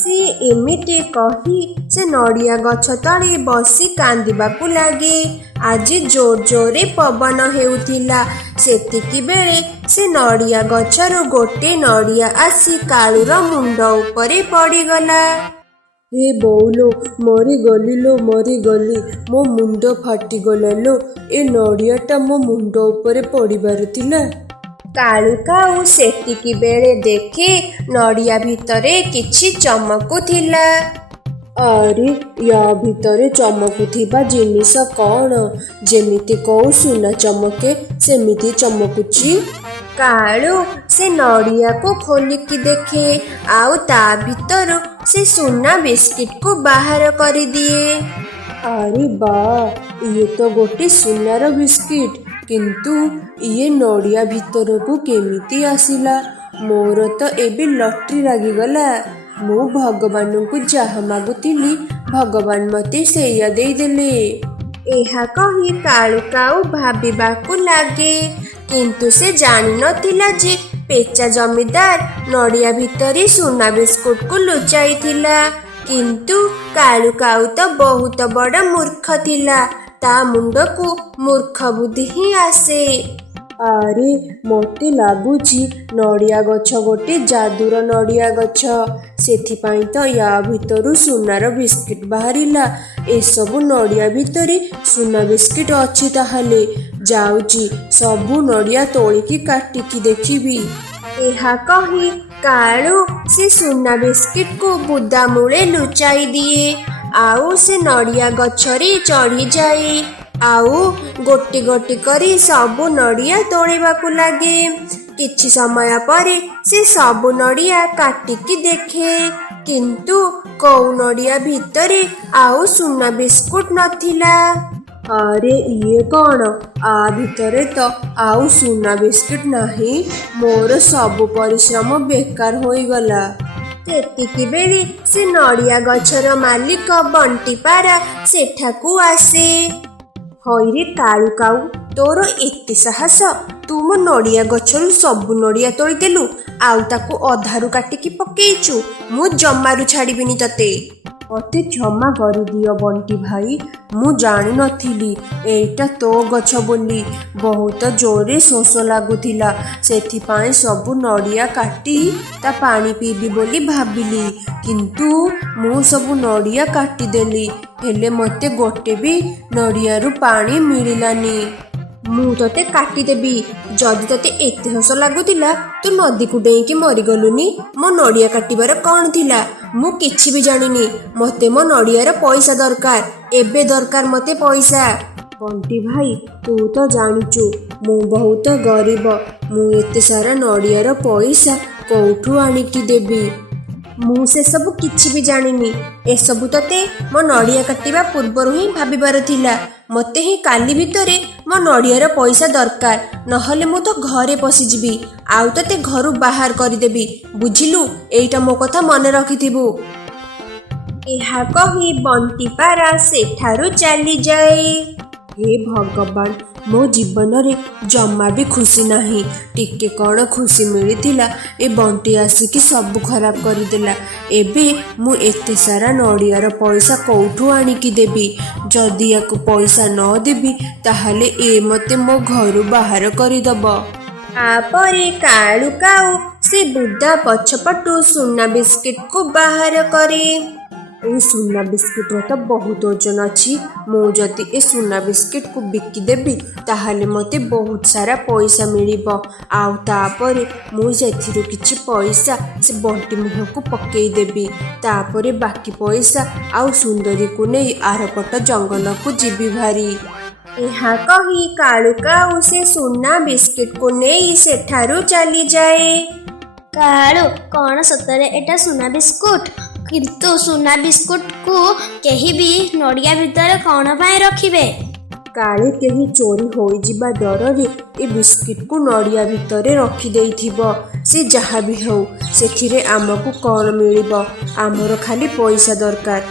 ସେ ଏମିତି କହି ସେ ନଡ଼ିଆ ଗଛ ତଳେ ବସି କାନ୍ଦିବାକୁ ଲାଗେ। ଆଜି ଜୋର ଜୋରରେ ପବନ ହେଉଥିଲା। ସେତିକି ବେଳେ ସେ ନଡ଼ିଆ ଗଛରୁ ଗୋଟେ ନଡ଼ିଆ ଆସି କାଳୁର ମୁଣ୍ଡ ଉପରେ ପଡ଼ିଗଲା। ହେ ବୋଉଲୋ, ମରିଗଲି ଲୋ, ମରିଗଲି। ମୋ ମୁଣ୍ଡ ଫାଟିଗଲା ଲୋ। ଏ ନଡ଼ିଆଟା ମୋ ମୁଣ୍ଡ ଉପରେ ପଡ଼ିବାର ଥିଲା। କାଳୁ କାଉ ସେତିକି ବେଳେ ଦେଖେ ନଡ଼ିଆ ଭିତରେ କିଛି ଚମକୁଥିଲା। ଆରେ, ୟା ଭିତରେ ଚମକୁଥିବା ଜିନିଷ କ'ଣ? ଯେମିତି କୋଉ ସୁନା ଚମକେ ସେମିତି ଚମକୁଛି। କାଳୁ ସେ ନଡ଼ିଆକୁ ଖୋଲିକି ଦେଖେ, ଆଉ ତା ଭିତରୁ ସେ ସୁନା ବିସ୍କିଟକୁ ବାହାର କରିଦିଏ। ଆରେ ବା, ଇଏ ତ ଗୋଟେ ସୁନାର ବିସ୍କିଟ। କିନ୍ତୁ ଇଏ ନଡ଼ିଆ ଭିତରକୁ କେମିତି ଆସିଲା? ମୋର ତ ଏବେ ଲଟରି ଲାଗିଗଲା। ମୁଁ ଭଗବାନଙ୍କୁ ଯାହା ମାଗୁଥିଲି ଭଗବାନ ମୋତେ ସେଇଆ ଦେଇଦେଲେ। ଏହା କହି କାଳୁ କାଉ ଭାବିବାକୁ ଲାଗେ। କିନ୍ତୁ ସେ ଜାଣିନଥିଲା ଯେ ପେଚା ଜମିଦାର ନଡ଼ିଆ ଭିତରେ ସୁନା ବିସ୍କୁଟକୁ ଲୁଚାଇଥିଲା। କିନ୍ତୁ କାଳୁ କାଉ ତ ବହୁତ ବଡ଼ ମୂର୍ଖ ଥିଲା। ତା ମୁଣ୍ଡକୁ ମୂର୍ଖ ବୁଦ୍ଧି ହିଁ ଆସେ। ଆରେ, ମୋତେ ଲାଗୁଛି ନଡ଼ିଆ ଗଛ ଗୋଟେ ଯାଦୁର ନଡ଼ିଆ ଗଛ। ସେଥିପାଇଁ ତ ୟା ଭିତରୁ ସୁନାର ବିସ୍କିଟ ବାହାରିଲା। ଏସବୁ ନଡ଼ିଆ ଭିତରେ ସୁନା ବିସ୍କିଟ ଅଛି। ତାହେଲେ ଯାଉଛି ସବୁ ନଡ଼ିଆ ତୋଳିକି କାଟିକି ଦେଖିବି। ଏହା କହି କାଳୁ ସେ ସୁନା ବିସ୍କିଟକୁ ବୁଦା ମୂଳେ ଲୁଚାଇ ଦିଏ। ଆଉ ସେ ନଡ଼ିଆ ଗଛରେ ଚଢ଼ିଯାଏ। ଆଉ ଗୋଟି ଗୋଟି କରି ସବୁ ନଡ଼ିଆ ତୋଳିବାକୁ ଲାଗେ। କିଛି ସମୟ ପରେ ସେ ସବୁ ନଡ଼ିଆ କାଟିକି ଦେଖେ। କିନ୍ତୁ କୋଉ ନଡ଼ିଆ ଭିତରେ ଆଉ ସୁନା ବିସ୍କୁଟ ନଥିଲା। ଆରେ, ଇଏ କ'ଣ? ଆ ଭିତରେ ତ ଆଉ ସୁନା ବିସ୍କୁଟ ନାହିଁ। ମୋର ସବୁ ପରିଶ୍ରମ ବେକାର ହୋଇଗଲା। ସେତିକି ବେଳେ ସେ ନଡ଼ିଆ ଗଛର ମାଲିକ ବଣ୍ଟି ପାରା ସେଠାକୁ ଆସେ। ହଇରେ କାଳୁ କାଉ, ତୋର ଏତେ ସାହସ? ତୁ ମୋ ନଡ଼ିଆ ଗଛରୁ ସବୁ ନଡ଼ିଆ ତୋଳିଦେଲୁ, ଆଉ ତାକୁ ଅଧାରୁ କାଟିକି ପକେଇଛୁ। ମୁଁ ଜମାରୁ ଛାଡ଼ିବିନି ତତେ। ମୋତେ କ୍ଷମା କରିଦିଅ ବଣ୍ଟି ଭାଇ। ମୁଁ ଜାଣିନଥିଲି ଏଇଟା ତୋ ଗଛ ବୋଲି। ବହୁତ ଜୋରରେ ଶୋଷ ଲାଗୁଥିଲା। ସେଥିପାଇଁ ସବୁ ନଡ଼ିଆ କାଟି ତା ପାଣି ପିଇବି ବୋଲି ଭାବିଲି। କିନ୍ତୁ ମୁଁ ସବୁ ନଡ଼ିଆ କାଟିଦେଲି, ହେଲେ ମୋତେ ଗୋଟେ ବି ନଡ଼ିଆରୁ ପାଣି ମିଳିଲାନି। ମୁଁ ତତେ କାଟିଦେବି। ଯଦି ତତେ ଏତେ ଶୋଷ ଲାଗୁଥିଲା ତୁ ନଦୀକୁ ଡେଇଁକି ମରିଗଲୁନି। ମୋ ନଡ଼ିଆ କାଟିବାର କ'ଣ ଥିଲା? ମୁଁ କିଛି ବି ଜାଣିନି। ମୋତେ ମୋ ନଡ଼ିଆର ପଇସା ଦରକାର। ଏବେ ଦରକାର ମୋତେ ପଇସା। ବଣ୍ଟି ଭାଇ, ତୁ ତ ଜାଣିଛୁ ମୁଁ ବହୁତ ଗରିବ। ମୁଁ ଏତେ ସାରା ନଡ଼ିଆର ପଇସା କୋଉଠୁ ଆଣିକି ଦେବି? ମୁଁ ସେସବୁ କିଛି ବି ଜାଣିନି। ଏସବୁ ତତେ ମୋ ନଡ଼ିଆ କାଟିବା ପୂର୍ବରୁ ହିଁ ଭାବିବାର ଥିଲା। ମୋତେ ହିଁ କାଲି ଭିତରେ ମୋ ନଡ଼ିଆର ପଇସା ଦରକାର, ନହେଲେ ମୁଁ ତ ଘରେ ପଶିଯିବି, ଆଉ ତତେ ଘରୁ ବାହାର କରିଦେବି। ବୁଝିଲୁ? ଏଇଟା ମୋ କଥା ମନେ ରଖିଥିବୁ। ଏହା କହି ବଣ୍ଟି ପାରା ସେଠାରୁ ଚାଲିଯାଏ। ହେ ଭଗବାନ, ମୋ ଜୀବନରେ ଜମା ବି ଖୁସି ନାହିଁ। ଟିକେ କ'ଣ ଖୁସି ମିଳିଥିଲା, ଏ ବଣ୍ଟି ଆସିକି ସବୁ ଖରାପ କରିଦେଲା। ଏବେ ମୁଁ ଏତେ ସାରା ନଡ଼ିଆର ପଇସା କୋଉଠୁ ଆଣିକି ଦେବି? ଯଦି ୟାକୁ ପଇସା ନ ଦେବି ତାହେଲେ ଏ ମୋତେ ମୋ ଘରୁ ବାହାର କରିଦବ। ତାପରେ କାଳୁ କାଉ ସେ ବୁଦା ପଛପଟୁ ସୁନା ବିସ୍କିଟକୁ ବାହାର କରେ। ଏ ସୁନା ବିସ୍କିଟର ତ ବହୁତ ଓଜନ ଅଛି। ମୁଁ ଯଦି ଏ ସୁନା ବିସ୍କିଟକୁ ବିକିଦେବି ତାହେଲେ ମୋତେ ବହୁତ ସାରା ପଇସା ମିଳିବ। ଆଉ ତାପରେ ମୁଁ ସେଥିରୁ କିଛି ପଇସା ସେ ବଣ୍ଟି ମୁହଁକୁ ପକେଇଦେବି। ତାପରେ ବାକି ପଇସା ଆଉ ସୁନ୍ଦରୀକୁ ନେଇ ଆରପଟ ଜଙ୍ଗଲକୁ ଯିବି ଭାରି। ଏହା କହି କାଳୁ କାଉ ସେ ସୁନା ବିସ୍କିଟକୁ ନେଇ ସେଠାରୁ ଚାଲିଯାଏ। କାଳୁ, କ'ଣ ସତରେ ଏଟା ସୁନା ବିସ୍କୁଟ? କିନ୍ତୁ ସୁନା ବିସ୍କୁଟକୁ କେହି ବି ନଡ଼ିଆ ଭିତରେ କ'ଣ ପାଇଁ ରଖିବେ? କାଳେ କେହି ଚୋରି ହୋଇଯିବା ଡରରେ ଏ ବିସ୍କିଟ୍କୁ ନଡ଼ିଆ ଭିତରେ ରଖିଦେଇଥିବ। ସେ ଯାହା ବି ହେଉ ସେଥିରେ ଆମକୁ କ'ଣ ମିଳିବ? ଆମର ଖାଲି ପଇସା ଦରକାର।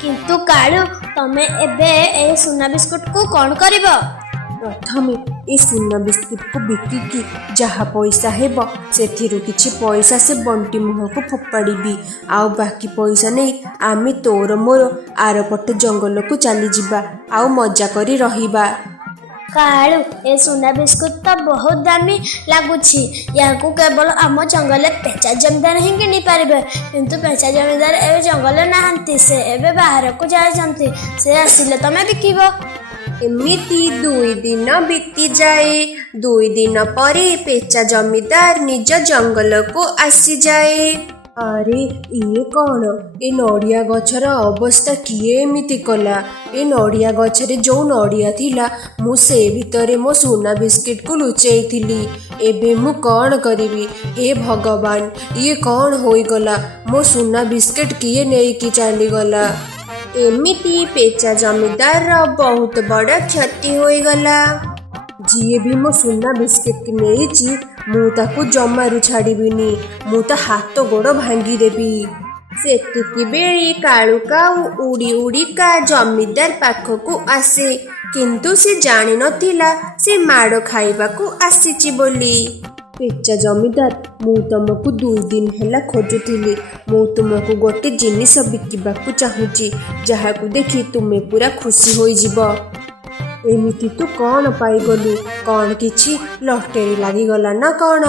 କିନ୍ତୁ କାଳୁ, ତମେ ଏବେ ଏ ସୁନା ବିସ୍କୁଟକୁ କ'ଣ କରିବ? ପ୍ରଥମେ ଏ ସୁନା ବିସ୍କିଟ୍କୁ ବିକିକି ଯାହା ପଇସା ହେବ ସେଥିରୁ କିଛି ପଇସା ସେ ବଣ୍ଟି ମୁହଁକୁ ଫୋପାଡ଼ିବି। ଆଉ ବାକି ପଇସା ନେଇ ଆମେ ତୋର ମୋର ଆରପଟେ ଜଙ୍ଗଲକୁ ଚାଲିଯିବା ଆଉ ମଜା କରି ରହିବା। କାଳୁ, ଏ ସୁନା ବିସ୍କୁଟ ତ ବହୁତ ଦାମୀ ଲାଗୁଛି। ୟାକୁ କେବଳ ଆମ ଜଙ୍ଗଲରେ ପେଚା ଜମିଦାର ହିଁ କିଣିପାରିବେ। କିନ୍ତୁ ପେଚା ଜମିଦାର ଏବେ ଜଙ୍ଗଲରେ ନାହାନ୍ତି, ସେ ଏବେ ବାହାରକୁ ଯାଇଛନ୍ତି। ସେ ଆସିଲେ ତମେ ବିକିବ। ଏମିତି 2 ଦିନ ବିତିଯାଏ। 2 ଦିନ ପରେ ପେଚା ଜମିଦାର ନିଜ ଜଙ୍ଗଲକୁ ଆସିଯାଏ। ଆରେ ଇଏ କ'ଣ? ଏ ନଡ଼ିଆ ଗଛର ଅବସ୍ଥା କିଏ ଏମିତି କଲା? ଏ ନଡ଼ିଆ ଗଛରେ ଯେଉଁ ନଡ଼ିଆ ଥିଲା ମୁଁ ସେ ଭିତରେ ମୋ ସୁନା ବିସ୍କିଟ୍କୁ ଲୁଚେଇଥିଲି। ଏବେ ମୁଁ କ'ଣ କରିବି? ହେ ଭଗବାନ, ଇଏ କ'ଣ ହୋଇଗଲା? ମୋ ସୁନା ବିସ୍କିଟ୍ କିଏ ନେଇକି ଚାଲିଗଲା? ଏମିତି ପେଚା ଜମିଦାରର ବହୁତ ବଡ଼ କ୍ଷତି ହୋଇଗଲା। ଯିଏ ବି ମୋ ସୁନା ବିସ୍କିଟ୍ ନେଇଛି ମୁଁ ତାକୁ ଜମାରୁ ଛାଡ଼ିବିନି। ମୁଁ ତା ହାତ ଗୋଡ଼ ଭାଙ୍ଗିଦେବି। ସେତିକିବେଳେ କାଳୁ କାଉ ଉଡ଼ି ଉଡ଼ିକା ଜମିଦାର ପାଖକୁ ଆସେ। କିନ୍ତୁ ସେ ଜାଣିନଥିଲା ସେ ମାଡ଼ ଖାଇବାକୁ ଆସିଛି ବୋଲି। ପେଚା ଜମିଦାର, ମୁଁ ତମକୁ 2 ଦିନ ହେଲା ଖୋଜୁଥିଲି। ମୁଁ ତୁମକୁ ଗୋଟେ ଜିନିଷ ବିକିବାକୁ ଚାହୁଁଛି, ଯାହାକୁ ଦେଖି ତୁମେ ପୁରା ଖୁସି ହୋଇଯିବ। ଏମିତି ତୁ କ'ଣ ପାଇଗଲୁ? କ'ଣ କିଛି ଲଟେରୀ ଲାଗିଗଲା ନା କ'ଣ?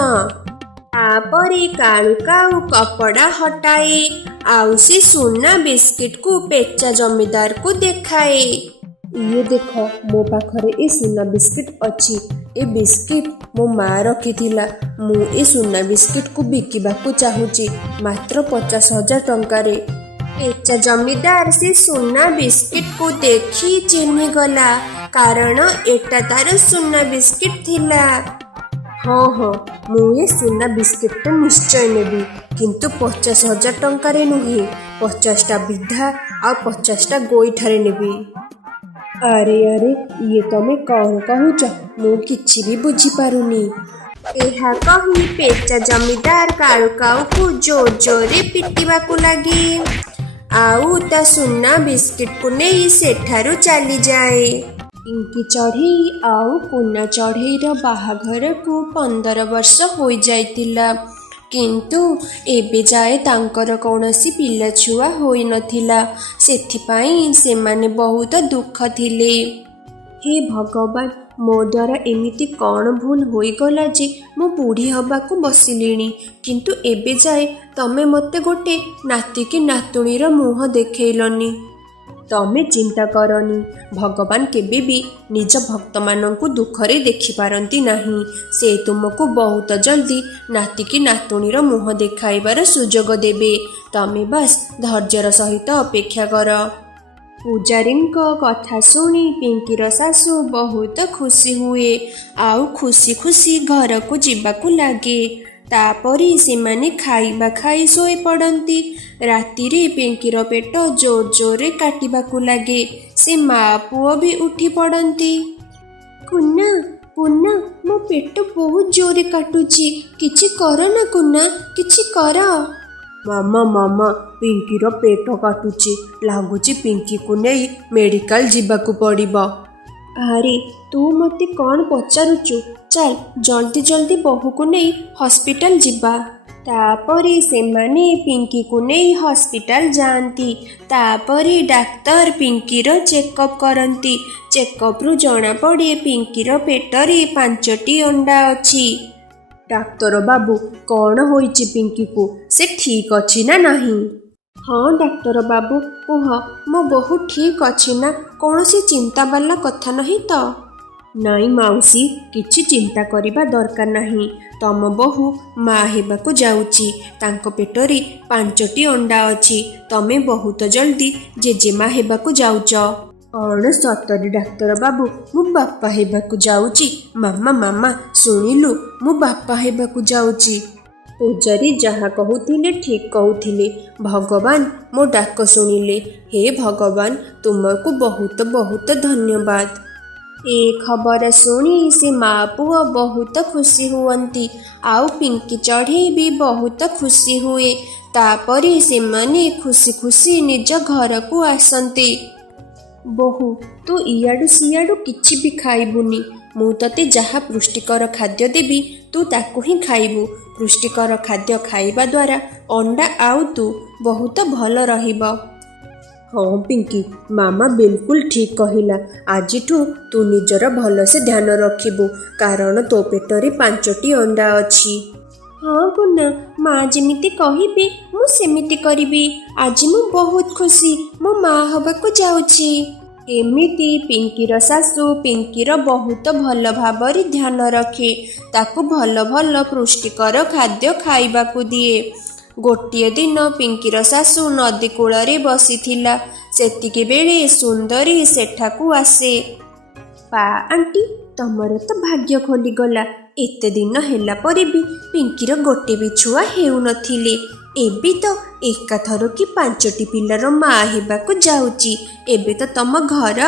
ତାପରେ କାଳୁ କାଉ କପଡ଼ା ହଟାଏ ଆଉ ସେ ସୁନା ବିସ୍କିଟ୍କୁ ପେଚା ଜମିଦାରକୁ ଦେଖାଏ। ଇଏ ଦେଖ, ମୋ ପାଖରେ ଏ ସୁନା ବିସ୍କିଟ୍ ଅଛି। ଏ ବିସ୍କିଟ୍ ମୋ ମା ରଖିଥିଲା। ମୁଁ ଏ ସୁନା ବିସ୍କିଟ୍କୁ ବିକିବାକୁ ଚାହୁଁଛି ମାତ୍ର 50,000 ଟଙ୍କାରେ। ପେଚା ଜମିଦାର ସେ ସୁନା ବିସ୍କିଟ୍କୁ ଦେଖି ଚିହ୍ନିଗଲା, କାରଣ ଏଟା ତାର ସୁନା ବିସ୍କିଟ୍ ଥିଲା। ହଁ ହଁ, ମୁଁ ଏ ସୁନା ବିସ୍କିଟ୍ଟା ନିଶ୍ଚୟ ନେବି, କିନ୍ତୁ 50,000 ଟଙ୍କାରେ ନୁହେଁ। 50ଟା ବିଧା ଆଉ 50ଟା ଗୋଇଠାରେ ନେବି। ଆରେ ଆରେ, ଇଏ ତମେ କ'ଣ କହୁଛ? ମୁଁ କିଛି ବି ବୁଝିପାରୁନି। ଏହା କହି ପେଚା ଜମିଦାର କାଳୁ କାଉକୁ ଜୋର ଜୋରରେ ପିଟିବାକୁ ଲାଗେ ଆଉ ତା ସୁନା ବିସ୍କିଟ୍କୁ ନେଇ ସେଠାରୁ ଚାଲିଯାଏ। ପିଙ୍କି ଚଢ଼େଇ ଆଉ କୁନା ଚଢ଼େଇର ବାହାଘରକୁ 15 ବର୍ଷ ହୋଇଯାଇଥିଲା। କିନ୍ତୁ ଏବେ ଯାଏ ତାଙ୍କର କୌଣସି ପିଲାଛୁଆ ହୋଇନଥିଲା। ସେଥିପାଇଁ ସେମାନେ ବହୁତ ଦୁଃଖ ଥିଲେ। ହେ ଭଗବାନ, ମୋ ଦ୍ୱାରା ଏମିତି କ'ଣ ଭୁଲ ହୋଇଗଲା ଯେ ମୁଁ ବୁଢ଼ୀ ହେବାକୁ ବସିଲିଣି, କିନ୍ତୁ ଏବେ ଯାଏ ତମେ ମୋତେ ଗୋଟେ ନାତି କି ନାତୁଣୀର ମୁହଁ ଦେଖେଇଲନି। ତମେ ଚିନ୍ତା କରନି, ଭଗବାନ କେବେ ବି ନିଜ ଭକ୍ତମାନଙ୍କୁ ଦୁଃଖରେ ଦେଖିପାରନ୍ତି ନାହିଁ। ସେ ତୁମକୁ ବହୁତ ଜଲ୍ଦି ନାତି କି ନାତୁଣୀର ମୁହଁ ଦେଖାଇବାର ସୁଯୋଗ ଦେବେ। ତମେ ବାସ୍ ଧୈର୍ଯ୍ୟର ସହିତ ଅପେକ୍ଷା କର। ପୂଜାରୀଙ୍କ କଥା ଶୁଣି ପିଙ୍କିର ଶାଶୁ ବହୁତ ଖୁସି ହୁଏ ଆଉ ଖୁସି ଖୁସି ଘରକୁ ଯିବାକୁ ଲାଗେ। ତାପରେ ସେମାନେ ଖାଇବା ଖାଇ ଶୋଇପଡ଼ନ୍ତି। ରାତିରେ ପିଙ୍କିର ପେଟ ଜୋର ଜୋରରେ କାଟିବାକୁ ଲାଗେ। ସେ ମା ପୁଅ ବି ଉଠି ପଡ଼ନ୍ତି। କୁନା, କୁନା, ମୋ ପେଟ ବହୁତ ଜୋରରେ କାଟୁଛି, କିଛି କର ନା କୁନା, କିଛି କର। ମାମା, ପିଙ୍କିର ପେଟ କାଟୁଛି, ଲାଗୁଛି ପିଙ୍କିକୁ ନେଇ ମେଡ଼ିକାଲ ଯିବାକୁ ପଡ଼ିବ। ଆରେ ତୁ ମୋତେ କ'ଣ ପଚାରୁଛୁ? ଚାଲ ଜଲ୍ଦି ଜଲ୍ଦି ବୋହୂକୁ ନେଇ ହସ୍ପିଟାଲ ଯିବା। ତାପରେ ସେମାନେ ପିଙ୍କିକୁ ନେଇ ହସ୍ପିଟାଲ ଯାଆନ୍ତି। ତାପରେ ଡାକ୍ତର ପିଙ୍କିର ଚେକଅପ୍ କରନ୍ତି। ଚେକଅପ୍ରୁ ଜଣାପଡ଼େ ପିଙ୍କିର ପେଟରେ 5ଟି ଅଣ୍ଡା ଅଛି। ଡାକ୍ତର ବାବୁ, କ'ଣ ହୋଇଛି ପିଙ୍କିକୁ? ସେ ଠିକ୍ ଅଛି ନା ନାହିଁ? ହଁ ଡାକ୍ତର ବାବୁ, କୁହ, ମୋ ବୋହୂ ଠିକ୍ ଅଛି ନା? କୌଣସି ଚିନ୍ତା ବାଲା କଥା ନାହିଁ ତ? ନାଇଁ ମାଉସୀ, କିଛି ଚିନ୍ତା କରିବା ଦରକାର ନାହିଁ। ତମ ବୋହୂ ମା ହେବାକୁ ଯାଉଛି। ତାଙ୍କ ପେଟରେ 5ଟି ଅଣ୍ଡା ଅଛି। ତମେ ବହୁତ ଜଲ୍ଦି ଜେଜେମା ହେବାକୁ ଯାଉଛ। କ'ଣ ସତରେ ଡାକ୍ତର ବାବୁ? ମୁଁ ବାପା ହେବାକୁ ଯାଉଛି। ମାମା, ଶୁଣିଲୁ, ମୁଁ ବାପା ହେବାକୁ ଯାଉଛି। ପୂଜାରୀ ଯାହା କହୁଥିଲେ ଠିକ୍ କହୁଥିଲେ। ଭଗବାନ ମୋ ଡାକ ଶୁଣିଲେ। ହେ ଭଗବାନ, ତୁମକୁ ବହୁତ ବହୁତ ଧନ୍ୟବାଦ। ए खबर शुणी से माँ पुओ बहुत खुशी हुअंती आउ पिंकी चढ़ेई भी बहुत खुशी हुए। तापरे से माने खुशी खुशी निज घर को आसंती। बहु तू इयाडू सियाडू किछि भी खाइबुनी, मु तते जहा पुष्टिकर खाद्य देबी तू ताकू ही खाइबू। पुष्टिकर खाद्य खाइबा द्वारा अंडा आउ तू बहुत भल रहिब। हाँ पिंकी, मामा बिल्कुल ठीक कहिला। आजिठू तू निजर भल से ध्यान रखिबू कारण तो पेटरे 5टी अंडा अछि। हाँ गुना, माँ जेमिति कहिबे मु सेमिति करिबी। आज मु बहुत खुशी मो माँ हबाकू जाउछि। एमिति पिंकीर सासू पिंकीर बहुत भल भाबरे ध्यान रखे, ताकू भल भल पुष्टिकर खाद्य खाइबाकू दिए। गोटिए दिन पिंकीर सासू नदी कूଳରେ बसिथिला। सेतिके बेले सुंदरी सेठाकू आसे। पा आंटी, तमर तो भाग्य खोलीगला। एते दिन हेला परे भी पिंकीर गोटे भी छुआ हेउ नथिले। एबे तो एकाथर कि 5टी पिलार माँ हेबाकू जाउची। एबे तो तम घर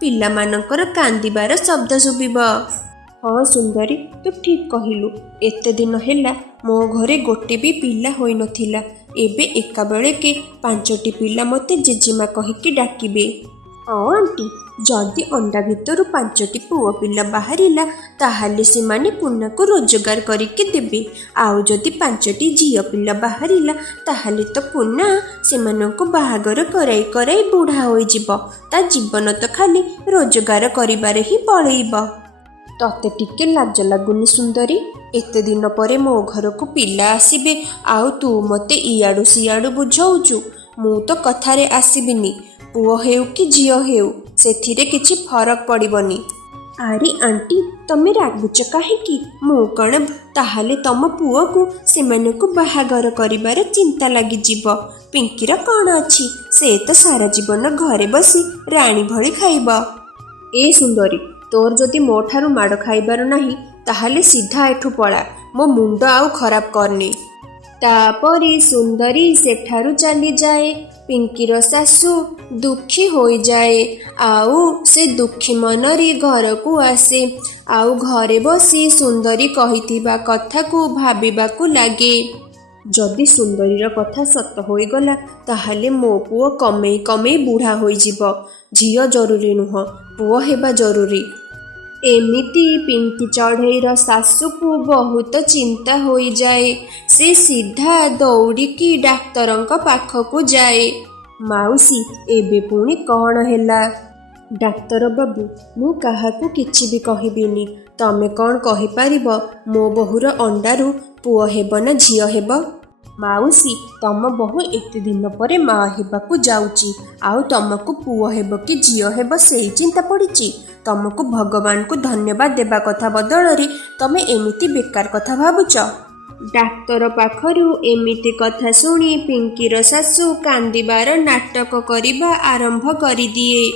पिला मानकर कांदिबार शब्द शुभिब। हाँ सुंदरी, तू ठीक कहिलु। एते दिन हेला मो घरे गोटे भी पिला होई नथिला। एबे एका बेले के 5टी पिला मते जेजेमा कहिकी डाकिबे। हाँ आंटी, जदि अंडा भितरु 5टी पुओ पिला बाहरिला ताहाले सेमाने पुन्ना को रोजगार करिके देबे। आउ जदि 5टी झियो पिला बाहरिला ताहाले तो पुन्ना सेमानंको बाहागर कराई कराई बुढ़ा होई जिवो। ता जीवन तो खाली रोजगार करिबारे ही पळेइब। तते टिके लाज लागुनी सुंदरी? एते दिन परे मो घर को पिला आसीबे आउ तू मते इयाडू सियाडू बुझाउचु। मु तो कथारे आसीबिनी। पुओ हेउ कि झियो हेउ सेथिरे किछि फरक पड़िबनी। आरे आंटी, तमे रागुच काहेकि? मु कण ताहाले तम पुओ को सेमाने को बाहागर करिबार चिंता लागि जिवो। पिंकीर कण अछि? से तो सारा जीवन घरे बसी राणी भଳି खाइब। ए सुंदरी, तोर जदि मो ठारू माड़ खाइबार नाही ताहाले सीधा एठू पळा। मो मुंड आउ खराब करनी। तापरे सुंदरी सेठारू चली जाए। पिंकीर सासू दुखी होई जाए आउ से दुखी मनरी घर को आसे। आउ घरे बसी सुंदरी कहिथिबा कथा को भाबिबाकू लागे। जदि सुंदरीर कथा सत होईगला ताहाले मो पुओ कमेई कमेई बुढ़ा होई जिवो। झियो जरूरी नुह, पुओ हेबा जरूरी। एमिति पिंकी चढ़ेईर सासू को बहुत चिंता होई जाए। से सीधा दौड़िकी डाक्तरंक पाखकू जाए। माउसी, एबे पुणी कौन हेला? डाक्तर बाबू, मु काहाकू किछि भी कहिबिनी। तमे कौन कहि पारिबो मो बहुर अंडारू पुओ हेब ना झियो हेब? माउसी, तम बहु एते दिन परे माँ हेबाकू जाउची आउ तमको पुओ हेब कि झियो हेब सेई चिंता पड़िची। तमको भगवान को धन्यवाद देबा कथा बदଳରେ तमे एमिति बेकार कथा भाबुच। डाक्तर पाखरू एमिति कथा शुणी पिंकीर सासू कांदिबार नाटक करिबा आरंभ करिदिए।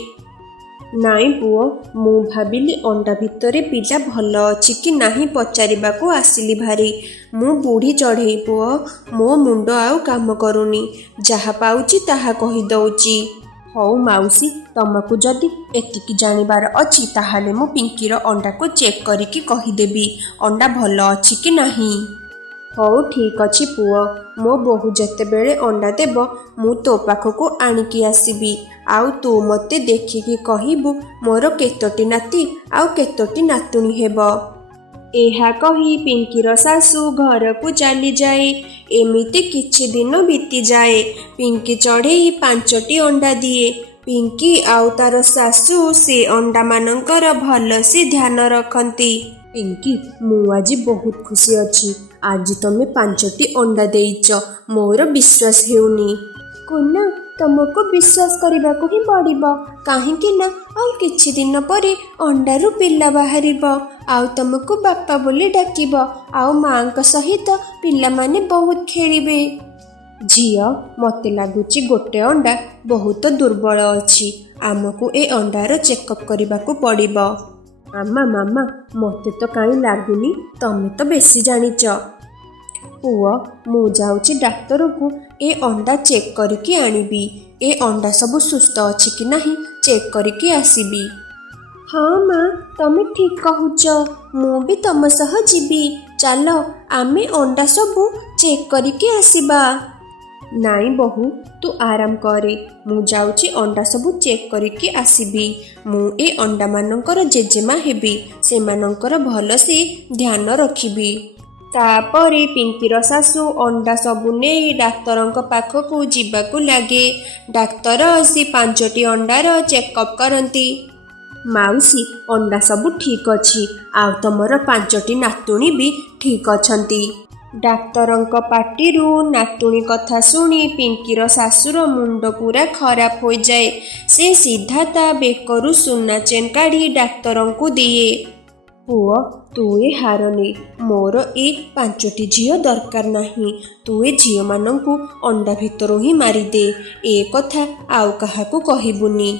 नाई पुओ, मु भाबिली अंडा भितरे पिला भल अछि कि नाही पचारिबाकू आसिली भारी। मु बुढ़ी चढ़ेई पुओ, मो मुंड आउ काम करूनी। जहा पाउची ताहा कहि दउची। हौ माउसी, तमको जदि एतिकी जानिबार अछि ताहाले मु पिंकीर अंडा को चेक करिकी कहिदेबी अंडा भल अछि कि नाही। हौ ठीक अछि पुओ, मो बहु जेतेबेले अंडा देब मु तो पाखको आनिकी आसीबी। आउ तू मते देखिकी कहिबु मोर केतोटी नाती आउ केतोटी नातुणी हेब। एहा कही पिंकीर सासू घर को चली जाए। एमिति किछि दिन बीती जाए। पिंकी चढ़ेई 5टी अंडा दिए। पिंकी आउ तार सासू से अंडा मानकर भल से ध्यान रखती। पिंकी, मु आज बहुत खुशी अछि। आज तमे 5टी अंडा देइच, मोर विश्वास हेउनी। कुना, तुमको विश्वास करने को ही पड़िबो काहेकि ना आउ किछि दिन परे अंडारू पिला बाहरिबो आउ तुमको बापा बोली डाकिबो आउ मां सहित पिला माने बहुत खेलिबे। झियो, मते लागुची गोटे अंडा बहुत दुर्बल अछि। आमको ए अंडार चेकअप करने को पड़िबो। मामा मामा, मते तो काई लागुनी, तमे तो बेसी जानिच। पुओ, मु जाउची डाक्टर को ए अंडा चेक करके आनिबी। ए अंडा सब सुस्थ अछि कि नाही चेक करके आसीबी। ହଁ ମା, ତମେ ଠିକ୍ କହୁଛ। ମୁଁ ବି ତମ ସହ ଯିବି। ଚାଲ ଆମେ ଅଣ୍ଡା ସବୁ ଚେକ୍ କରିକି ଆସିବା। ନାଇଁ ବୋହୂ, ତୁ ଆରାମ କରେ। ମୁଁ ଯାଉଛି ଅଣ୍ଡା ସବୁ ଚେକ୍ କରିକି ଆସିବି। ମୁଁ ଏ ଅଣ୍ଡାମାନଙ୍କର ଜେଜେମା ହେବି। ସେମାନଙ୍କର ଭଲସେ ଧ୍ୟାନ ରଖିବି। ତାପରେ ପିଙ୍କିର ଶାଶୁ ଅଣ୍ଡା ସବୁ ନେଇ ଡାକ୍ତରଙ୍କ ପାଖକୁ ଯିବାକୁ ଲାଗେ। ଡାକ୍ତର ଆସି 5ଟି ଅଣ୍ଡାର ଚେକଅପ୍ କରନ୍ତି। ମାଉସୀ, ଅଣ୍ଡା ସବୁ ଠିକ୍ ଅଛି। ଆଉ ତମର 5ଟି ନାତୁଣୀ ବି ଠିକ୍ ଅଛନ୍ତି। ଡାକ୍ତରଙ୍କ ପାଟିରୁ ନାତୁଣୀ କଥା ଶୁଣି ପିଙ୍କିର ଶାଶୁର ମୁଣ୍ଡ ପୁରା ଖରାପ ହୋଇଯାଏ। ସେ ସିଧା ତା ବେକରୁ ସୁନା ଚେନ୍ କାଢ଼ି ଡାକ୍ତରଙ୍କୁ ଦିଏ। ପୁଅ, ତୁ ଏ ହାର ନେ। ମୋର ଏ 5ଟି ଝିଅ ଦରକାର ନାହିଁ। ତୁ ଏ ଝିଅମାନଙ୍କୁ ଅଣ୍ଡା ଭିତରୁ ହିଁ ମାରିଦେ। ଏ କଥା ଆଉ କାହାକୁ କହିବୁନି।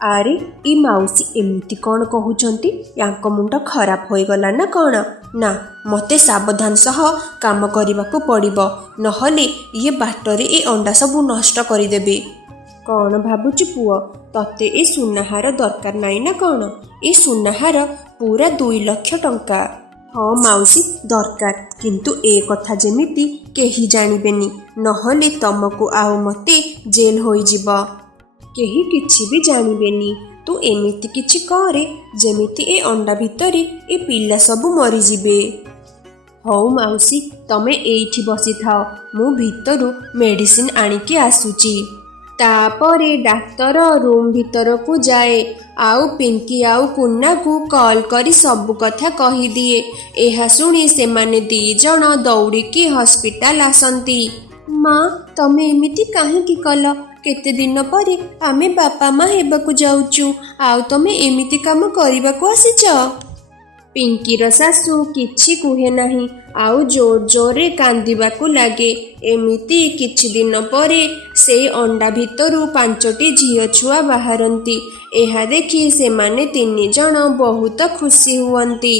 ଆରେ ଏ ମାଉସୀ ଏମିତି କ'ଣ କହୁଛନ୍ତି? ୟାଙ୍କ ମୁଣ୍ଡ ଖରାପ ହୋଇଗଲା ନା କ'ଣ? ନା, ମୋତେ ସାବଧାନ ସହ କାମ କରିବାକୁ ପଡ଼ିବ। ନହେଲେ ଇଏ ବାଟରେ ଏ ଅଣ୍ଡା ସବୁ ନଷ୍ଟ କରିଦେବେ। କ'ଣ ଭାବୁଛୁ ପୁଅ? ତତେ ଏ ସୁନାହାର ଦରକାର ନାହିଁ ନା କ'ଣ? ଏ ସୁନାହାର ପୁରା 2 ଲକ୍ଷ ଟଙ୍କା। ହଁ ମାଉସୀ, ଦରକାର। କିନ୍ତୁ ଏ କଥା ଯେମିତି କେହି ଜାଣିବେନି, ନହେଲେ ତମକୁ ଆଉ ମୋତେ ଜେଲ୍ ହୋଇଯିବ। କେହି କିଛି ବି ଜାଣିବେନି। ତୁ ଏମିତି କିଛି କରେ ଯେମିତି ଏ ଅଣ୍ଡା ଭିତରେ ଏ ପିଲା ସବୁ ମରିଯିବେ। ହଉ ମାଉସୀ, ତମେ ଏଇଠି ବସିଥାଅ। ମୁଁ ଭିତରୁ ମେଡ଼ିସିନ ଆଣିକି ଆସୁଛି। ତାପରେ ଡାକ୍ତର ରୁମ୍ ଭିତରକୁ ଯାଏ। ଆଉ ପିଙ୍କି ଆଉ କୁନାକୁ କଲ୍ କରି ସବୁ କଥା କହିଦିଏ। ଏହା ଶୁଣି ସେମାନେ 2 ଜଣ ଦୌଡ଼ିକି ହସ୍ପିଟାଲ ଆସନ୍ତି। ମା, ତମେ ଏମିତି କାହିଁକି କଲ? କେତେ ଦିନ ପରେ ଆମେ ବାପା ମା ହେବାକୁ ଯାଉଛୁ, ଆଉ ତମେ ଏମିତି କାମ କରିବାକୁ ଆସିଛ? ପିଙ୍କିର ଶାଶୁ କିଛି କୁହେ ନାହିଁ, ଆଉ ଜୋର ଜୋରରେ କାନ୍ଦିବାକୁ ଲାଗେ। ଏମିତି କିଛି ଦିନ ପରେ ସେଇ ଅଣ୍ଡା ଭିତରୁ 5ଟି ଝିଅ ଛୁଆ ବାହାରନ୍ତି। ଏହା ଦେଖି ସେମାନେ 3 ଜଣ ବହୁତ ଖୁସି ହୁଅନ୍ତି।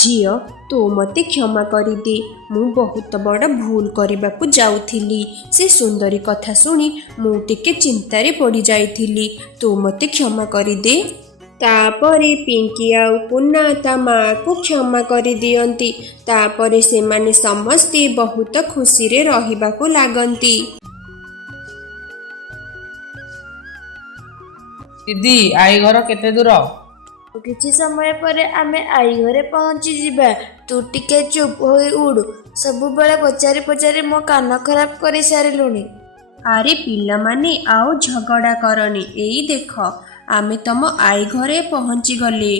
ଝିଅ, ତୁ ମୋତେ କ୍ଷମା କରିଦେ। ମୁଁ ବହୁତ ବଡ଼ ଭୁଲ କରିବାକୁ ଯାଉଥିଲି। ସେ ସୁନ୍ଦରୀ କଥା ଶୁଣି ମୁଁ ଟିକେ ଚିନ୍ତାରେ ପଡ଼ିଯାଇଥିଲି। ତୁ ମୋତେ କ୍ଷମା କରିଦେ। ତାପରେ ପିଙ୍କି ଆଉ କୁନା ତା ମାଆକୁ କ୍ଷମା କରିଦିଅନ୍ତି। ତାପରେ ସେମାନେ ସମସ୍ତେ ବହୁତ ଖୁସିରେ ରହିବାକୁ ଲାଗନ୍ତି। ଦିଦି, ଆଈ ଘର କେତେ ଦୂର? କିଛି ସମୟ ପରେ ଆମେ ଆଈ ଘରେ ପହଞ୍ଚିଯିବା। ତୁ ଟିକେ ଚୁପ୍ ହୋଇ ଉଡ୍। ସବୁବେଳେ ପଚାରି ପଚାରି ମୋ କାନ ଖରାପ କରିସାରିଲୁଣି। ଆରେ ପିଲାମାନେ, ଆଉ ଝଗଡ଼ା କରନି। ଏଇ ଦେଖ, ଆମେ ତମ ଆଈ ଘରେ ପହଞ୍ଚିଗଲେ।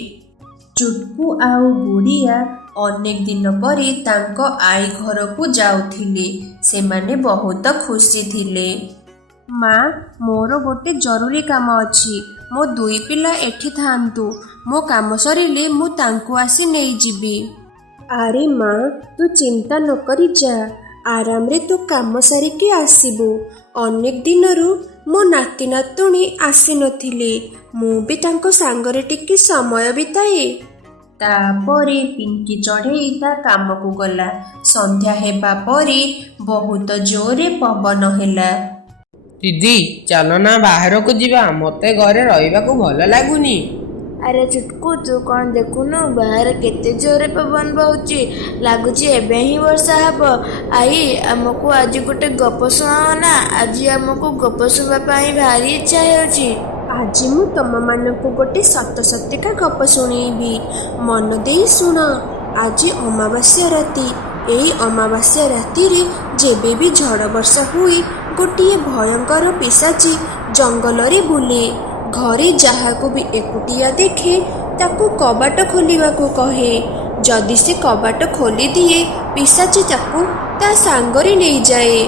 ଚୁଟକୁ ଆଉ ଗୁଡ଼ିଆ ଅନେକ ଦିନ ପରେ ତାଙ୍କ ଆଈ ଘରକୁ ଯାଉଥିଲେ। ସେମାନେ ବହୁତ ଖୁସି ଥିଲେ। ମା, ମୋର ଗୋଟେ ଜରୁରୀ କାମ ଅଛି। ମୋ 2 ପିଲା ଏଠି ଥାଆନ୍ତୁ। ମୋ କାମ ସରିଲେ ମୁଁ ତାଙ୍କୁ ଆସି ନେଇଯିବି। ଆରେ ମା, ତୁ ଚିନ୍ତା ନ କରି ଯା। ଆରାମରେ ତୁ କାମ ସାରିକି ଆସିବୁ। ଅନେକ ଦିନରୁ ମୋ ନାତି ନାତୁଣୀ ଆସିନଥିଲେ। ମୁଁ ବି ତାଙ୍କ ସାଙ୍ଗରେ ଟିକେ ସମୟ ବିତାଏ। ତାପରେ ପିଙ୍କି ଚଢ଼େଇ ତା କାମକୁ ଗଲା। ସନ୍ଧ୍ୟା ହେବା ପରେ ବହୁତ ଜୋରରେ ପବନ ହେଲା। ଦିଦି, ଚାଲ ନା ବାହାରକୁ ଯିବା। ମୋତେ ଘରେ ରହିବାକୁ ଭଲ ଲାଗୁନି। ଆରେ ଚୁଟକୁ, ତୁ କ'ଣ ଦେଖୁନୁ ବାହାରେ କେତେ ଜୋରରେ ପବନ ବହୁଛି? ଲାଗୁଛି ଏବେ ହିଁ ବର୍ଷା ହବ। ଆଈ, ଆମକୁ ଆଜି ଗୋଟେ ଗପ ଶୁଣାଅ ନା। ଆଜି ଆମକୁ ଗପ ଶୁଣିବା ପାଇଁ ଭାରି ଇଚ୍ଛା ହେଉଛି। ଆଜି ମୁଁ ତମମାନଙ୍କୁ ଗୋଟେ ସତ ସତିକା ଗପ ଶୁଣେଇବି। ମନ ଦେଇ ଶୁଣ। ଆଜି ଅମାବାସ୍ୟା ରାତି। ଏଇ ଅମାବାସ୍ୟା ରାତିରେ ଯେବେ ବି ଝଡ଼ ବର୍ଷା ହୁଏ, ଗୋଟିଏ ଭୟଙ୍କର ପିଶାଚି ଜଙ୍ଗଲରେ ବୁଲେ। ଘରେ ଯାହାକୁ ବି ଏକୁଟିଆ ଦେଖେ ତାକୁ କବାଟ ଖୋଲିବାକୁ କହେ। ଯଦି ସେ କବାଟ ଖୋଲିଦିଏ, ପିଶାଚି ତାକୁ ତା ସାଙ୍ଗରେ ନେଇଯାଏ।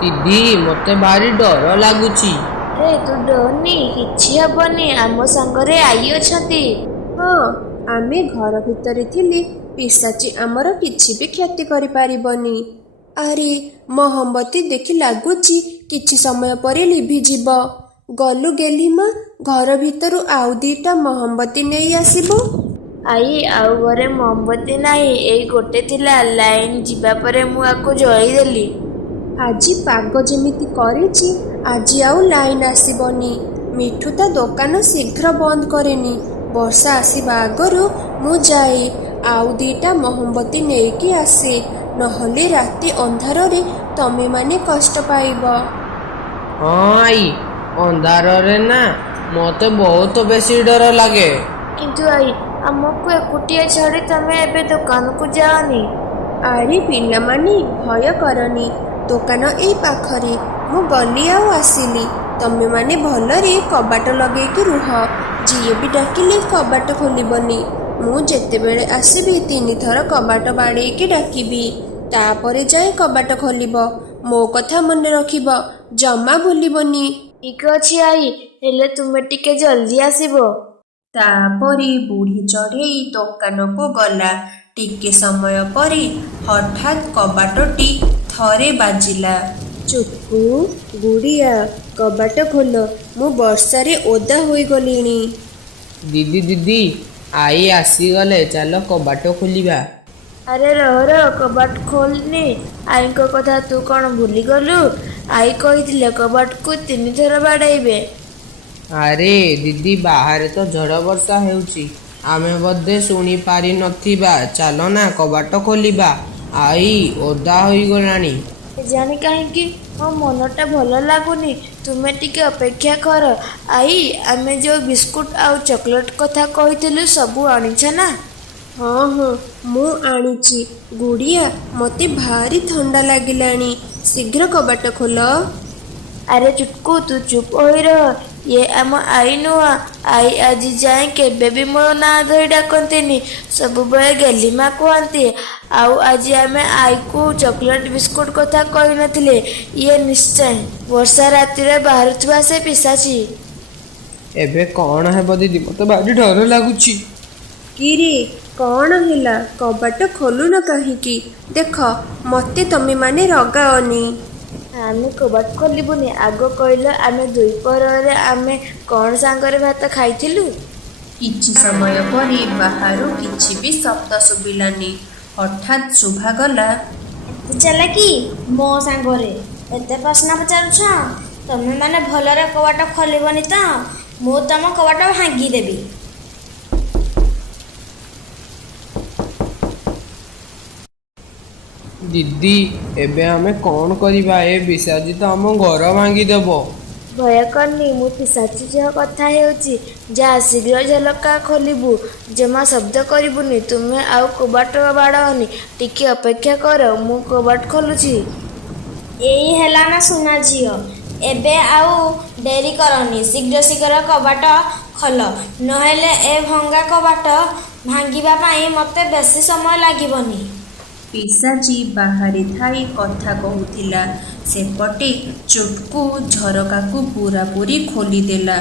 ଦିଦି, ମୋତେ ଭାରି ଡର ଲାଗୁଛି। ରେ, ତୁ ଡରନି, କିଛି ହବନି। ଆମ ସାଙ୍ଗରେ ଆଈ ଅଛନ୍ତି। ହଁ, ଆମେ ଘର ଭିତରେ ଥିଲେ ପିଶାଚି ଆମର କିଛି ବି କ୍ଷତି କରିପାରିବନି। ଆରେ ମହମବତୀ ଦେଖି ଲାଗୁଛି କିଛି ସମୟ ପରେ ଲିଭିଯିବ। ଗଲୁ ଗେଲିମା, ଘର ଭିତରୁ ଆଉ 2ଟା ମହମବତୀ ନେଇ ଆସିବୁ। ଆଈ, ଆଉ ଘରେ ମହମବତୀ ନାହିଁ। ଏଇ ଗୋଟେ ଥିଲା। ଲାଇନ ଯିବା ପରେ ମୁଁ ଆକୁ ଜଳେଇଦେଲି। ଆଜି ପାଗ ଯେମିତି କରିଛି, ଆଜି ଆଉ ଲାଇନ ଆସିବନି। ମିଠୁ ତା ଦୋକାନ ଶୀଘ୍ର ବନ୍ଦ କରେନି। ବର୍ଷା ଆସିବା ଆଗରୁ ମୁଁ ଯାଏ ଆଉ 2ଟା ମହମବତୀ ନେଇକି ଆସେ, ନହେଲେ ରାତି ଅନ୍ଧାରରେ ତମେମାନେ କଷ୍ଟ ପାଇବ। ହଁ ଆଈ, ଅନ୍ଧାରରେ ନା ମତେ ବହୁତ ବେଶୀ ଡର ଲାଗେ। କିନ୍ତୁ ଆଇ, ଆମକୁ ଏକୁଟିଆ ଛାଡ଼ି ତମେ ଏବେ ଦୋକାନକୁ ଯାଅନି। ଆରେ ପିଲାମାନେ, ଭୟ କରନି, ଦୋକାନ ଏଇ ପାଖରେ, ମୁଁ ଗଲି ଆଉ ଆସିଲି। ତମେମାନେ ଭଲରେ କବାଟ ଲଗେଇକି ରୁହ, ଯିଏ ବି ଡାକିଲେ କବାଟ ଖୋଲିବନି। ମୁଁ ଯେତେବେଳେ ଆସିବି 3 ଥର କବାଟ ବାଡ଼େଇକି ଡାକିବି, ତାପରେ ଯାଇ କବାଟ ଖୋଲିବ। ମୋ କଥା ମନେ ରଖିବ, ଜମା ଭୁଲିବନି। ଠିକ ଅଛି ଆଇ, ହେଲେ ତୁମେ ଟିକେ ଜଲ୍ଦି ଆସିବ। ତାପରେ ବୁଢ଼ୀ ଚଢ଼େଇ ଦୋକାନକୁ ଗଲା। ଟିକେ ସମୟ ପରେ ହଠାତ୍ କବାଟଟି ଥରେ ବାଜିଲା। ଚୁଟକୁ, ଗୁଡ଼ିଆ, କବାଟ ଖୋଲ, ମୁଁ ବର୍ଷାରେ ଓଦା ହୋଇଗଲିଣି। ଦିଦି, ଆଈ ଆସିଗଲେ, ଚାଲ କବାଟ ଖୋଲିବା। ଆରେ ରହ, କବାଟ ଖୋଲନି। ଆଈଙ୍କ କଥା ତୁ କ'ଣ ଭୁଲିଗଲୁ? ଆଈ କହିଥିଲେ କବାଟକୁ 3 ଥର ବାଡ଼େଇବେ। ଆରେ ଦିଦି, ବାହାରେ ତ ଝଡ଼ ବର୍ଷା ହେଉଛି, ଆମେ ବୋଧେ ଶୁଣି ପାରି ନଥିବା। ଚାଲ ନା କବାଟ ଖୋଲିବା, ଆଈ ଓଦା ହୋଇଗଲାଣି। କେଜାଣି କାହିଁକି ମୋ ମନଟା ଭଲ ଲାଗୁନି। ତୁମେ ଟିକେ ଅପେକ୍ଷା କର। ଆଈ, ଆମେ ଯେଉଁ ବିସ୍କୁଟ ଆଉ ଚକୋଲେଟ୍ କଥା କହିଥିଲୁ ସବୁ ଆଣିଛ ନା? ହଁ, ମୁଁ ଆଣିଛି। ଗୁଡ଼ିଆ, ମୋତେ ଭାରି ଥଣ୍ଡା ଲାଗିଲାଣି, ଶୀଘ୍ର କବାଟ ଖୋଲ। ଆରେ ଚୁଟକୁ, ତୁ ଚୁପ୍ ହୋଇ ରହ। ଇଏ ଆମ ଆଈ ନୁହଁ। ଆଈ ଆଜି ଯାଏଁ କେବେ ବି ମୋ ନାଁ ଧରି ଡାକନ୍ତିନି, ସବୁବେଳେ ଗେଲିମା କୁହନ୍ତି। ଆଉ ଆଜି ଆମେ ଆଈକୁ ଚକୋଲେଟ୍ ବିସ୍କୁଟ କଥା କହିନଥିଲେ। ଇଏ ନିଶ୍ଚୟ ବର୍ଷା ରାତିରେ ବାହାରୁଥିବା ସେ ପିଶାଚି। ଏବେ କ'ଣ ହେବ ଦିଦି? ମତେ ଭାରି ଡର ଲାଗୁଛି। କିରେ, କ'ଣ ହେଲା? କବାଟ ଖୋଲୁନ କାହିଁକି? ଦେଖ, ମୋତେ ତମେମାନେ ରଗାଅନି। ଆମେ କବାଟ ଖୋଲିବୁନି। ଆଗ କହିଲ, ଆମେ ଦ୍ୱିପହରରେ ଆମେ କ'ଣ ସାଙ୍ଗରେ ଭାତ ଖାଇଥିଲୁ? କିଛି ସମୟ ପରେ ବାହାରୁ କିଛି ବି ଶବ୍ଦ ଶୁଭିଲାନି। ହଠାତ୍ ଶୁଭାଗଲା, ଚାଲାକି ମୋ ସାଙ୍ଗରେ ଏତେ ପ୍ରଶ୍ନ ପଚାରୁଛ? ତମେମାନେ ଭଲରେ କବାଟ ଖୋଲିବନି ତ ମୁଁ ତମ କବାଟ ଭାଙ୍ଗିଦେବି। ଦିଦି, ଏବେ ଆମେ କ'ଣ କରିବା? ଏ ବିଶାଜି ତ ଆମ ଘର ଭାଙ୍ଗିଦେବ। ଭୟ କରନି, ମୁଁ ପିଶାଚି ସହ କଥା ହେଉଛି। ଯା ଶୀଘ୍ର ଝଲକା ଖୋଲିବୁ, ଜମା ଶବ୍ଦ କରିବୁନି। ତୁମେ ଆଉ କବାଟ ବାଡ଼ାଅନି, ଟିକେ ଅପେକ୍ଷା କର, ମୁଁ କବାଟ ଖୋଲୁଛି। ଏଇ ହେଲା ନା ସୁନା ଝିଅ, ଏବେ ଆଉ ଡେରି କରନି, ଶୀଘ୍ର କବାଟ ଖୋଲ, ନହେଲେ ଏ ଭଙ୍ଗା କବାଟ ଭାଙ୍ଗିବା ପାଇଁ ମୋତେ ବେଶୀ ସମୟ ଲାଗିବନି। ପିଶାଚି ବାହାରେ ଥାଇ କଥା କହୁଥିଲା। ସେପଟେ ଚୁଟକୁ ଝରକାକୁ ପୂରାପୂରି ଖୋଲିଦେଲା।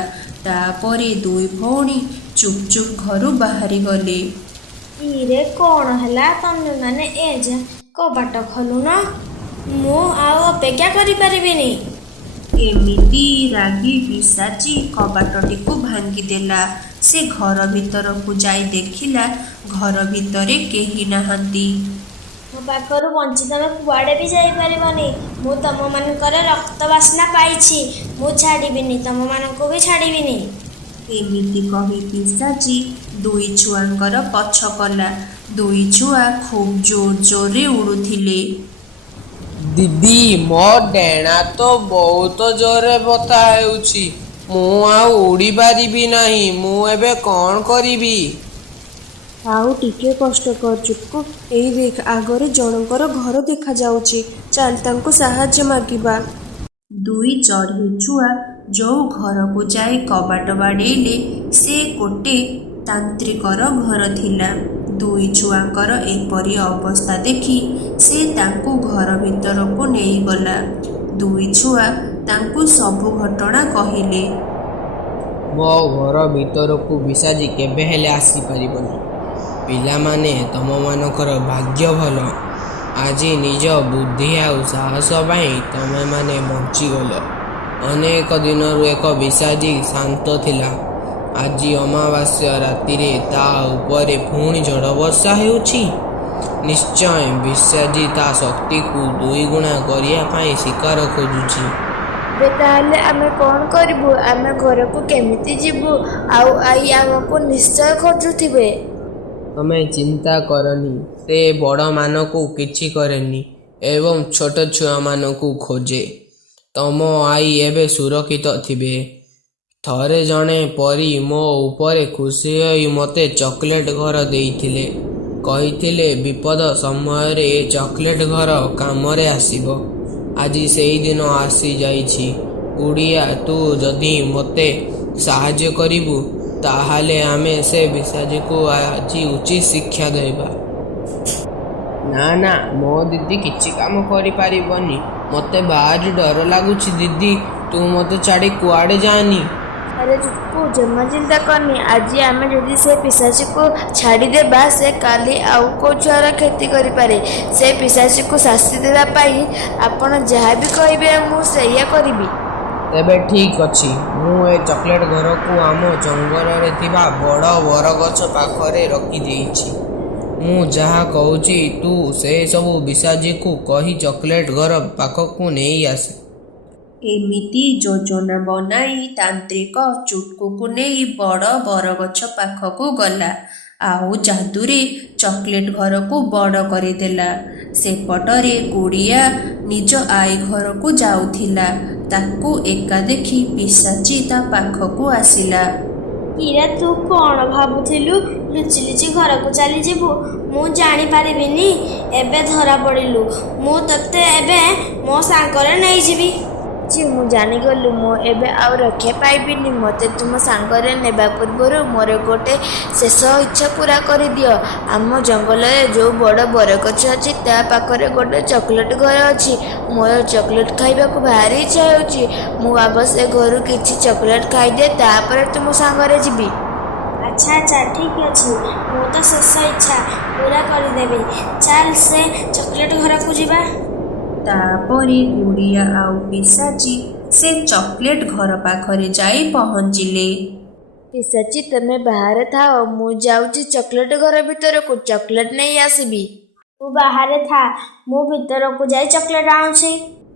ତାପରେ 2 ଭଉଣୀ ଚୁପ୍ ଘରୁ ବାହାରି ଗଲେ। ଇରେ କ'ଣ ହେଲା? ତମେମାନେ ଏ ଯେ କବାଟ ଖୋଲୁନ, ମୁଁ ଆଉ ଅପେକ୍ଷା କରିପାରିବିନି। ଏମିତି ରାଗି ପିଶାଚି କବାଟଟିକୁ ଭାଙ୍ଗିଦେଲା। ସେ ଘର ଭିତରକୁ ଯାଇ ଦେଖିଲା, ଘର ଭିତରେ କେହି ନାହାନ୍ତି। ମୋ ପାଖରୁ ବଞ୍ଚି ତମେ କୁଆଡ଼େ ବି ଯାଇପାରିବନି। ମୁଁ ତମମାନଙ୍କର ରକ୍ତ ବାସ୍ନା ପାଇଛି, ମୁଁ ଛାଡ଼ିବିନି, ତମମାନଙ୍କୁ ବି ଛାଡ଼ିବିନି। ଏମିତି କହି ପିଶାଚି 2 ଛୁଆଙ୍କର ପଛ କଲା। 2 ଛୁଆ ଖୁବ୍ ଜୋରରେ ଉଡ଼ୁଥିଲେ। ଦିଦି, ମୋ ଡେଣା ତ ବହୁତ ଜୋରରେ ବଥା ହେଉଛି, ମୁଁ ଆଉ ଉଡ଼ି ପାରିବି ନାହିଁ। ମୁଁ ଏବେ କ'ଣ କରିବି? ଆଉ ଟିକେ କଷ୍ଟ କର ଚୁଟକୁ। ଏଇ ଦେଖ, ଆଗରେ ଜଣଙ୍କର ଘର ଦେଖାଯାଉଛି, ଚାଲ ତାଙ୍କୁ ସାହାଯ୍ୟ ମାଗିବା। 2 ଚଢ଼େଇ ଛୁଆ ଯେଉଁ ଘରକୁ ଯାଇ କବାଟ ବାଡ଼େଇଲେ, ସେ ଗୋଟେ ତାନ୍ତ୍ରିକର ଘର ଥିଲା। 2 ଛୁଆଙ୍କର ଏପରି ଅବସ୍ଥା ଦେଖି ସେ ତାଙ୍କୁ ଘର ଭିତରକୁ ନେଇଗଲା। 2 ଛୁଆ ତାଙ୍କୁ ସବୁ ଘଟଣା କହିଲେ। ମୋ ଘର ଭିତରକୁ ପିଶାଚି କେବେ ହେଲେ ଆସିପାରିବନି। ପିଲାମାନେ, ତମମାନଙ୍କର ଭାଗ୍ୟ ଭଲ, ଆଜି ନିଜ ବୁଦ୍ଧି ଆଉ ସାହସ ପାଇଁ ତମେମାନେ ବଞ୍ଚିଗଲ। ଅନେକ ଦିନରୁ ଏକ ପିଶାଚି ଶାନ୍ତ ଥିଲା। ଆଜି ଅମାବାସ୍ୟା ରାତିରେ ତା ଉପରେ ପୁଣି ଝଡ଼ ବର୍ଷା ହେଉଛି। ନିଶ୍ଚୟ ପିଶାଚି ତା ଶକ୍ତିକୁ 2 ଗୁଣା କରିବା ପାଇଁ ଶିକାର ଖୋଜୁଛି। ଏବେ ତାହେଲେ ଆମେ କ'ଣ କରିବୁ? ଆମେ ଘରକୁ କେମିତି ଯିବୁ? ଆଉ ଆଈ ଆମକୁ ନିଶ୍ଚୟ ଖୋଜୁଥିବେ। ତମେ ଚିନ୍ତା କରନି, ସେ ବଡ଼ମାନଙ୍କୁ କିଛି କରେନି ଏବଂ ଛୋଟ ଛୁଆମାନଙ୍କୁ ଖୋଜେ। ତମ ଆଈ ଏବେ ସୁରକ୍ଷିତ ଥିବେ। ଥରେ ଜଣେ ପରୀ ମୋ ଉପରେ ଖୁସି ହୋଇ ମୋତେ ଚକୋଲେଟ୍ ଘର ଦେଇଥିଲେ। କହିଥିଲେ ବିପଦ ସମୟରେ ଏ ଚକୋଲେଟ୍ ଘର କାମରେ ଆସିବ। ଆଜି ସେଇଦିନ ଆସିଯାଇଛି। ଗୁଡ଼ିଆ, ତୁ ଯଦି ମୋତେ ସାହାଯ୍ୟ କରିବୁ ତାହେଲେ ଆମେ ସେ ବିଶାଜୀକୁ ଆଜି ଉଚିତ ଶିକ୍ଷା ଦେବା। ନା ନା, ମୋ ଦିଦି କିଛି କାମ କରିପାରିବନି। ମୋତେ ଭାରି ଡର ଲାଗୁଛି ଦିଦି, ତୁ ମୋତେ ଛାଡ଼ି କୁଆଡ଼େ ଯାଆନି। ଆରେ ଚୁଟକୁ, ଜମା ଚିନ୍ତା କରନି। ଆଜି ଆମେ ଯଦି ସେ ପିଶାଚୀକୁ ଛାଡ଼ିଦେବା, ସେ କାଲି ଆଉ କେଉଁ ଛୁଆର କ୍ଷତି କରିପାରେ। ସେ ପିଶାଚୀକୁ ଶାସ୍ତି ଦେବା ପାଇଁ ଆପଣ ଯାହା ବି କହିବେ ମୁଁ ସେଇଆ କରିବି। ତେବେ ଠିକ୍ ଅଛି, ମୁଁ ଏ ଚକୋଲେଟ୍ ଘରକୁ ଆମ ଜଙ୍ଗଲରେ ଥିବା ବଡ଼ ବରଗଛ ପାଖରେ ରଖିଦେଇଛି। ମୁଁ ଯାହା କହୁଛି ତୁ ସେସବୁ ବିଶାଜୀକୁ କହି ଚକୋଲେଟ୍ ଘର ପାଖକୁ ନେଇ ଆସେ। ଏମିତି ଯୋଜନା ବନାଇ ତାନ୍ତ୍ରିକ ଚୁଟକୁକୁ ନେଇ ବଡ଼ ବରଗଛ ପାଖକୁ ଗଲା ଆଉ ଯାଦୁରେ ଚକୋଲେଟ୍ ଘରକୁ ବଡ଼ କରିଦେଲା। ସେପଟରେ ଗୁଡ଼ିଆ ନିଜ ଆଈ ଘରକୁ ଯାଉଥିଲା। ତାକୁ ଏକା ଦେଖି ପିଶାଚୀ ତା ପାଖକୁ ଆସିଲା। କିରେ, ତୁ କ'ଣ ଭାବୁଥିଲୁ? ଲୁଚି ଲୁଚି ଘରକୁ ଚାଲିଯିବୁ? ମୁଁ ଜାଣିପାରିବିନି? ଏବେ ଧରା ପଡ଼ିଲୁ। ମୁଁ ତୋତେ ଏବେ ମୋ ସାଙ୍ଗରେ ନେଇଯିବି। ମୁଁ ଜାଣିଗଲି, ମୁଁ ଏବେ ଆଉ ରକ୍ଷା ପାଇବିନି। ମୋତେ ତୁମ ସାଙ୍ଗରେ ନେବା ପୂର୍ବରୁ ମୋର ଗୋଟେ ଶେଷ ଇଚ୍ଛା ପୁରା କରିଦିଅ। ଆମ ଜଙ୍ଗଲରେ ଯେଉଁ ବଡ଼ ବରଗଛ ଅଛି ତା ପାଖରେ ଗୋଟେ ଚକୋଲେଟ୍ ଘର ଅଛି। ମୋର ଚକୋଲେଟ୍ ଖାଇବାକୁ ଭାରି ଇଚ୍ଛା ହେଉଛି। ମୁଁ ଆଗ ସେ ଘରୁ କିଛି ଚକୋଲେଟ୍ ଖାଇଦିଏ, ତାପରେ ତୁମ ସାଙ୍ଗରେ ଯିବି। ଆଚ୍ଛା ଆଚ୍ଛା, ଠିକ୍ ଅଛି। ମୁଁ ତ ଶେଷ ଇଚ୍ଛା ପୁରା କରିଦେବି। ଚାଲ ସେ ଚକୋଲେଟ୍ ଘରକୁ ଯିବା। ତାପରେ ଗୁଡ଼ିଆ ଆଉ ପିଶାଚୀ ସେ ଚକୋଲେଟ୍ ଘର ପାଖରେ ଯାଇ ପହଞ୍ଚିଲେ। ପିଶାଚୀ, ତମେ ବାହାରେ ଥାଅ, ମୁଁ ଯାଉଛି ଚକୋଲେଟ୍ ଘର ଭିତରକୁ ଚକୋଲେଟ୍ ନେଇ ଆସିବି। ତୁ ବାହାରେ ଥା, ମୁଁ ଭିତରକୁ ଯାଇ ଚକୋଲେଟ୍ ଆଣୁଛି।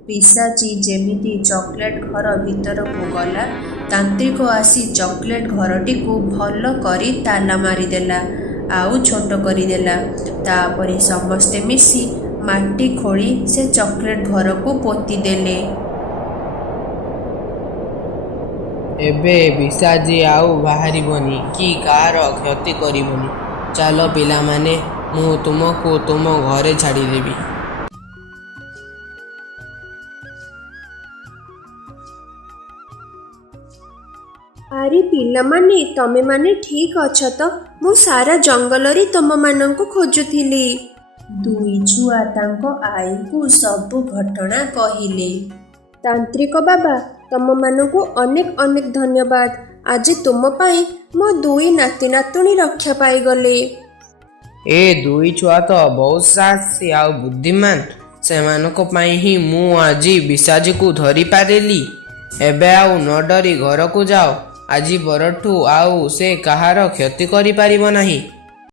ପିଶାଚୀ ଯେମିତି ଚକୋଲେଟ୍ ଘର ଭିତରକୁ ଗଲା, ତାନ୍ତ୍ରିକ ଆସି ଚକୋଲେଟ୍ ଘରଟିକୁ ଭଲ କରି ତାଲା ମାରିଦେଲା ଆଉ ଛୋଟ କରିଦେଲା। ତାପରେ ସମସ୍ତେ ମିଶି ମାଟି ଖୋଳି ସେ ଚକୋଲେଟ୍ ଘରକୁ ପୋତିଦେଲେ। ଏବେ ବିଶାଜୀ ଆଉ ବାହାରିବନି କି କାହାର କ୍ଷତି କରିବନି। ଚାଲ ପିଲାମାନେ, ମୁଁ ତୁମକୁ ତୁମ ଘରେ ଛାଡ଼ିଦେବି। ଆରେ ପିଲାମାନେ, ତମେମାନେ ଠିକ୍ ଅଛ ତ? ମୁଁ ସାରା ଜଙ୍ଗଲରେ ତମମାନଙ୍କୁ ଖୋଜୁଥିଲି। ଦୁଇ ଛୁଆ ତାଙ୍କ ଆଈଙ୍କୁ ସବୁ ଘଟଣା କହିଲେ। ତାନ୍ତ୍ରିକ ବାବା, ତମମାନଙ୍କୁ ଅନେକ ଅନେକ ଧନ୍ୟବାଦ। ଆଜି ତୁମ ପାଇଁ ମୋ ଦୁଇ ନାତି ନାତୁଣୀ ରକ୍ଷା ପାଇଗଲେ। ଏ ଦୁଇ ଛୁଆ ତ ବହୁତ ସାହସୀ ଆଉ ବୁଦ୍ଧିମାନ। ସେମାନଙ୍କ ପାଇଁ ହିଁ ମୁଁ ଆଜି ବିଶାଜୀକୁ ଧରିପାରିଲି। ଏବେ ଆଉ ନ ଡରି ଘରକୁ ଯାଅ। ଆଜି ପରଠୁ ଆଉ ସେ କାହାର କ୍ଷତି କରିପାରିବ ନାହିଁ।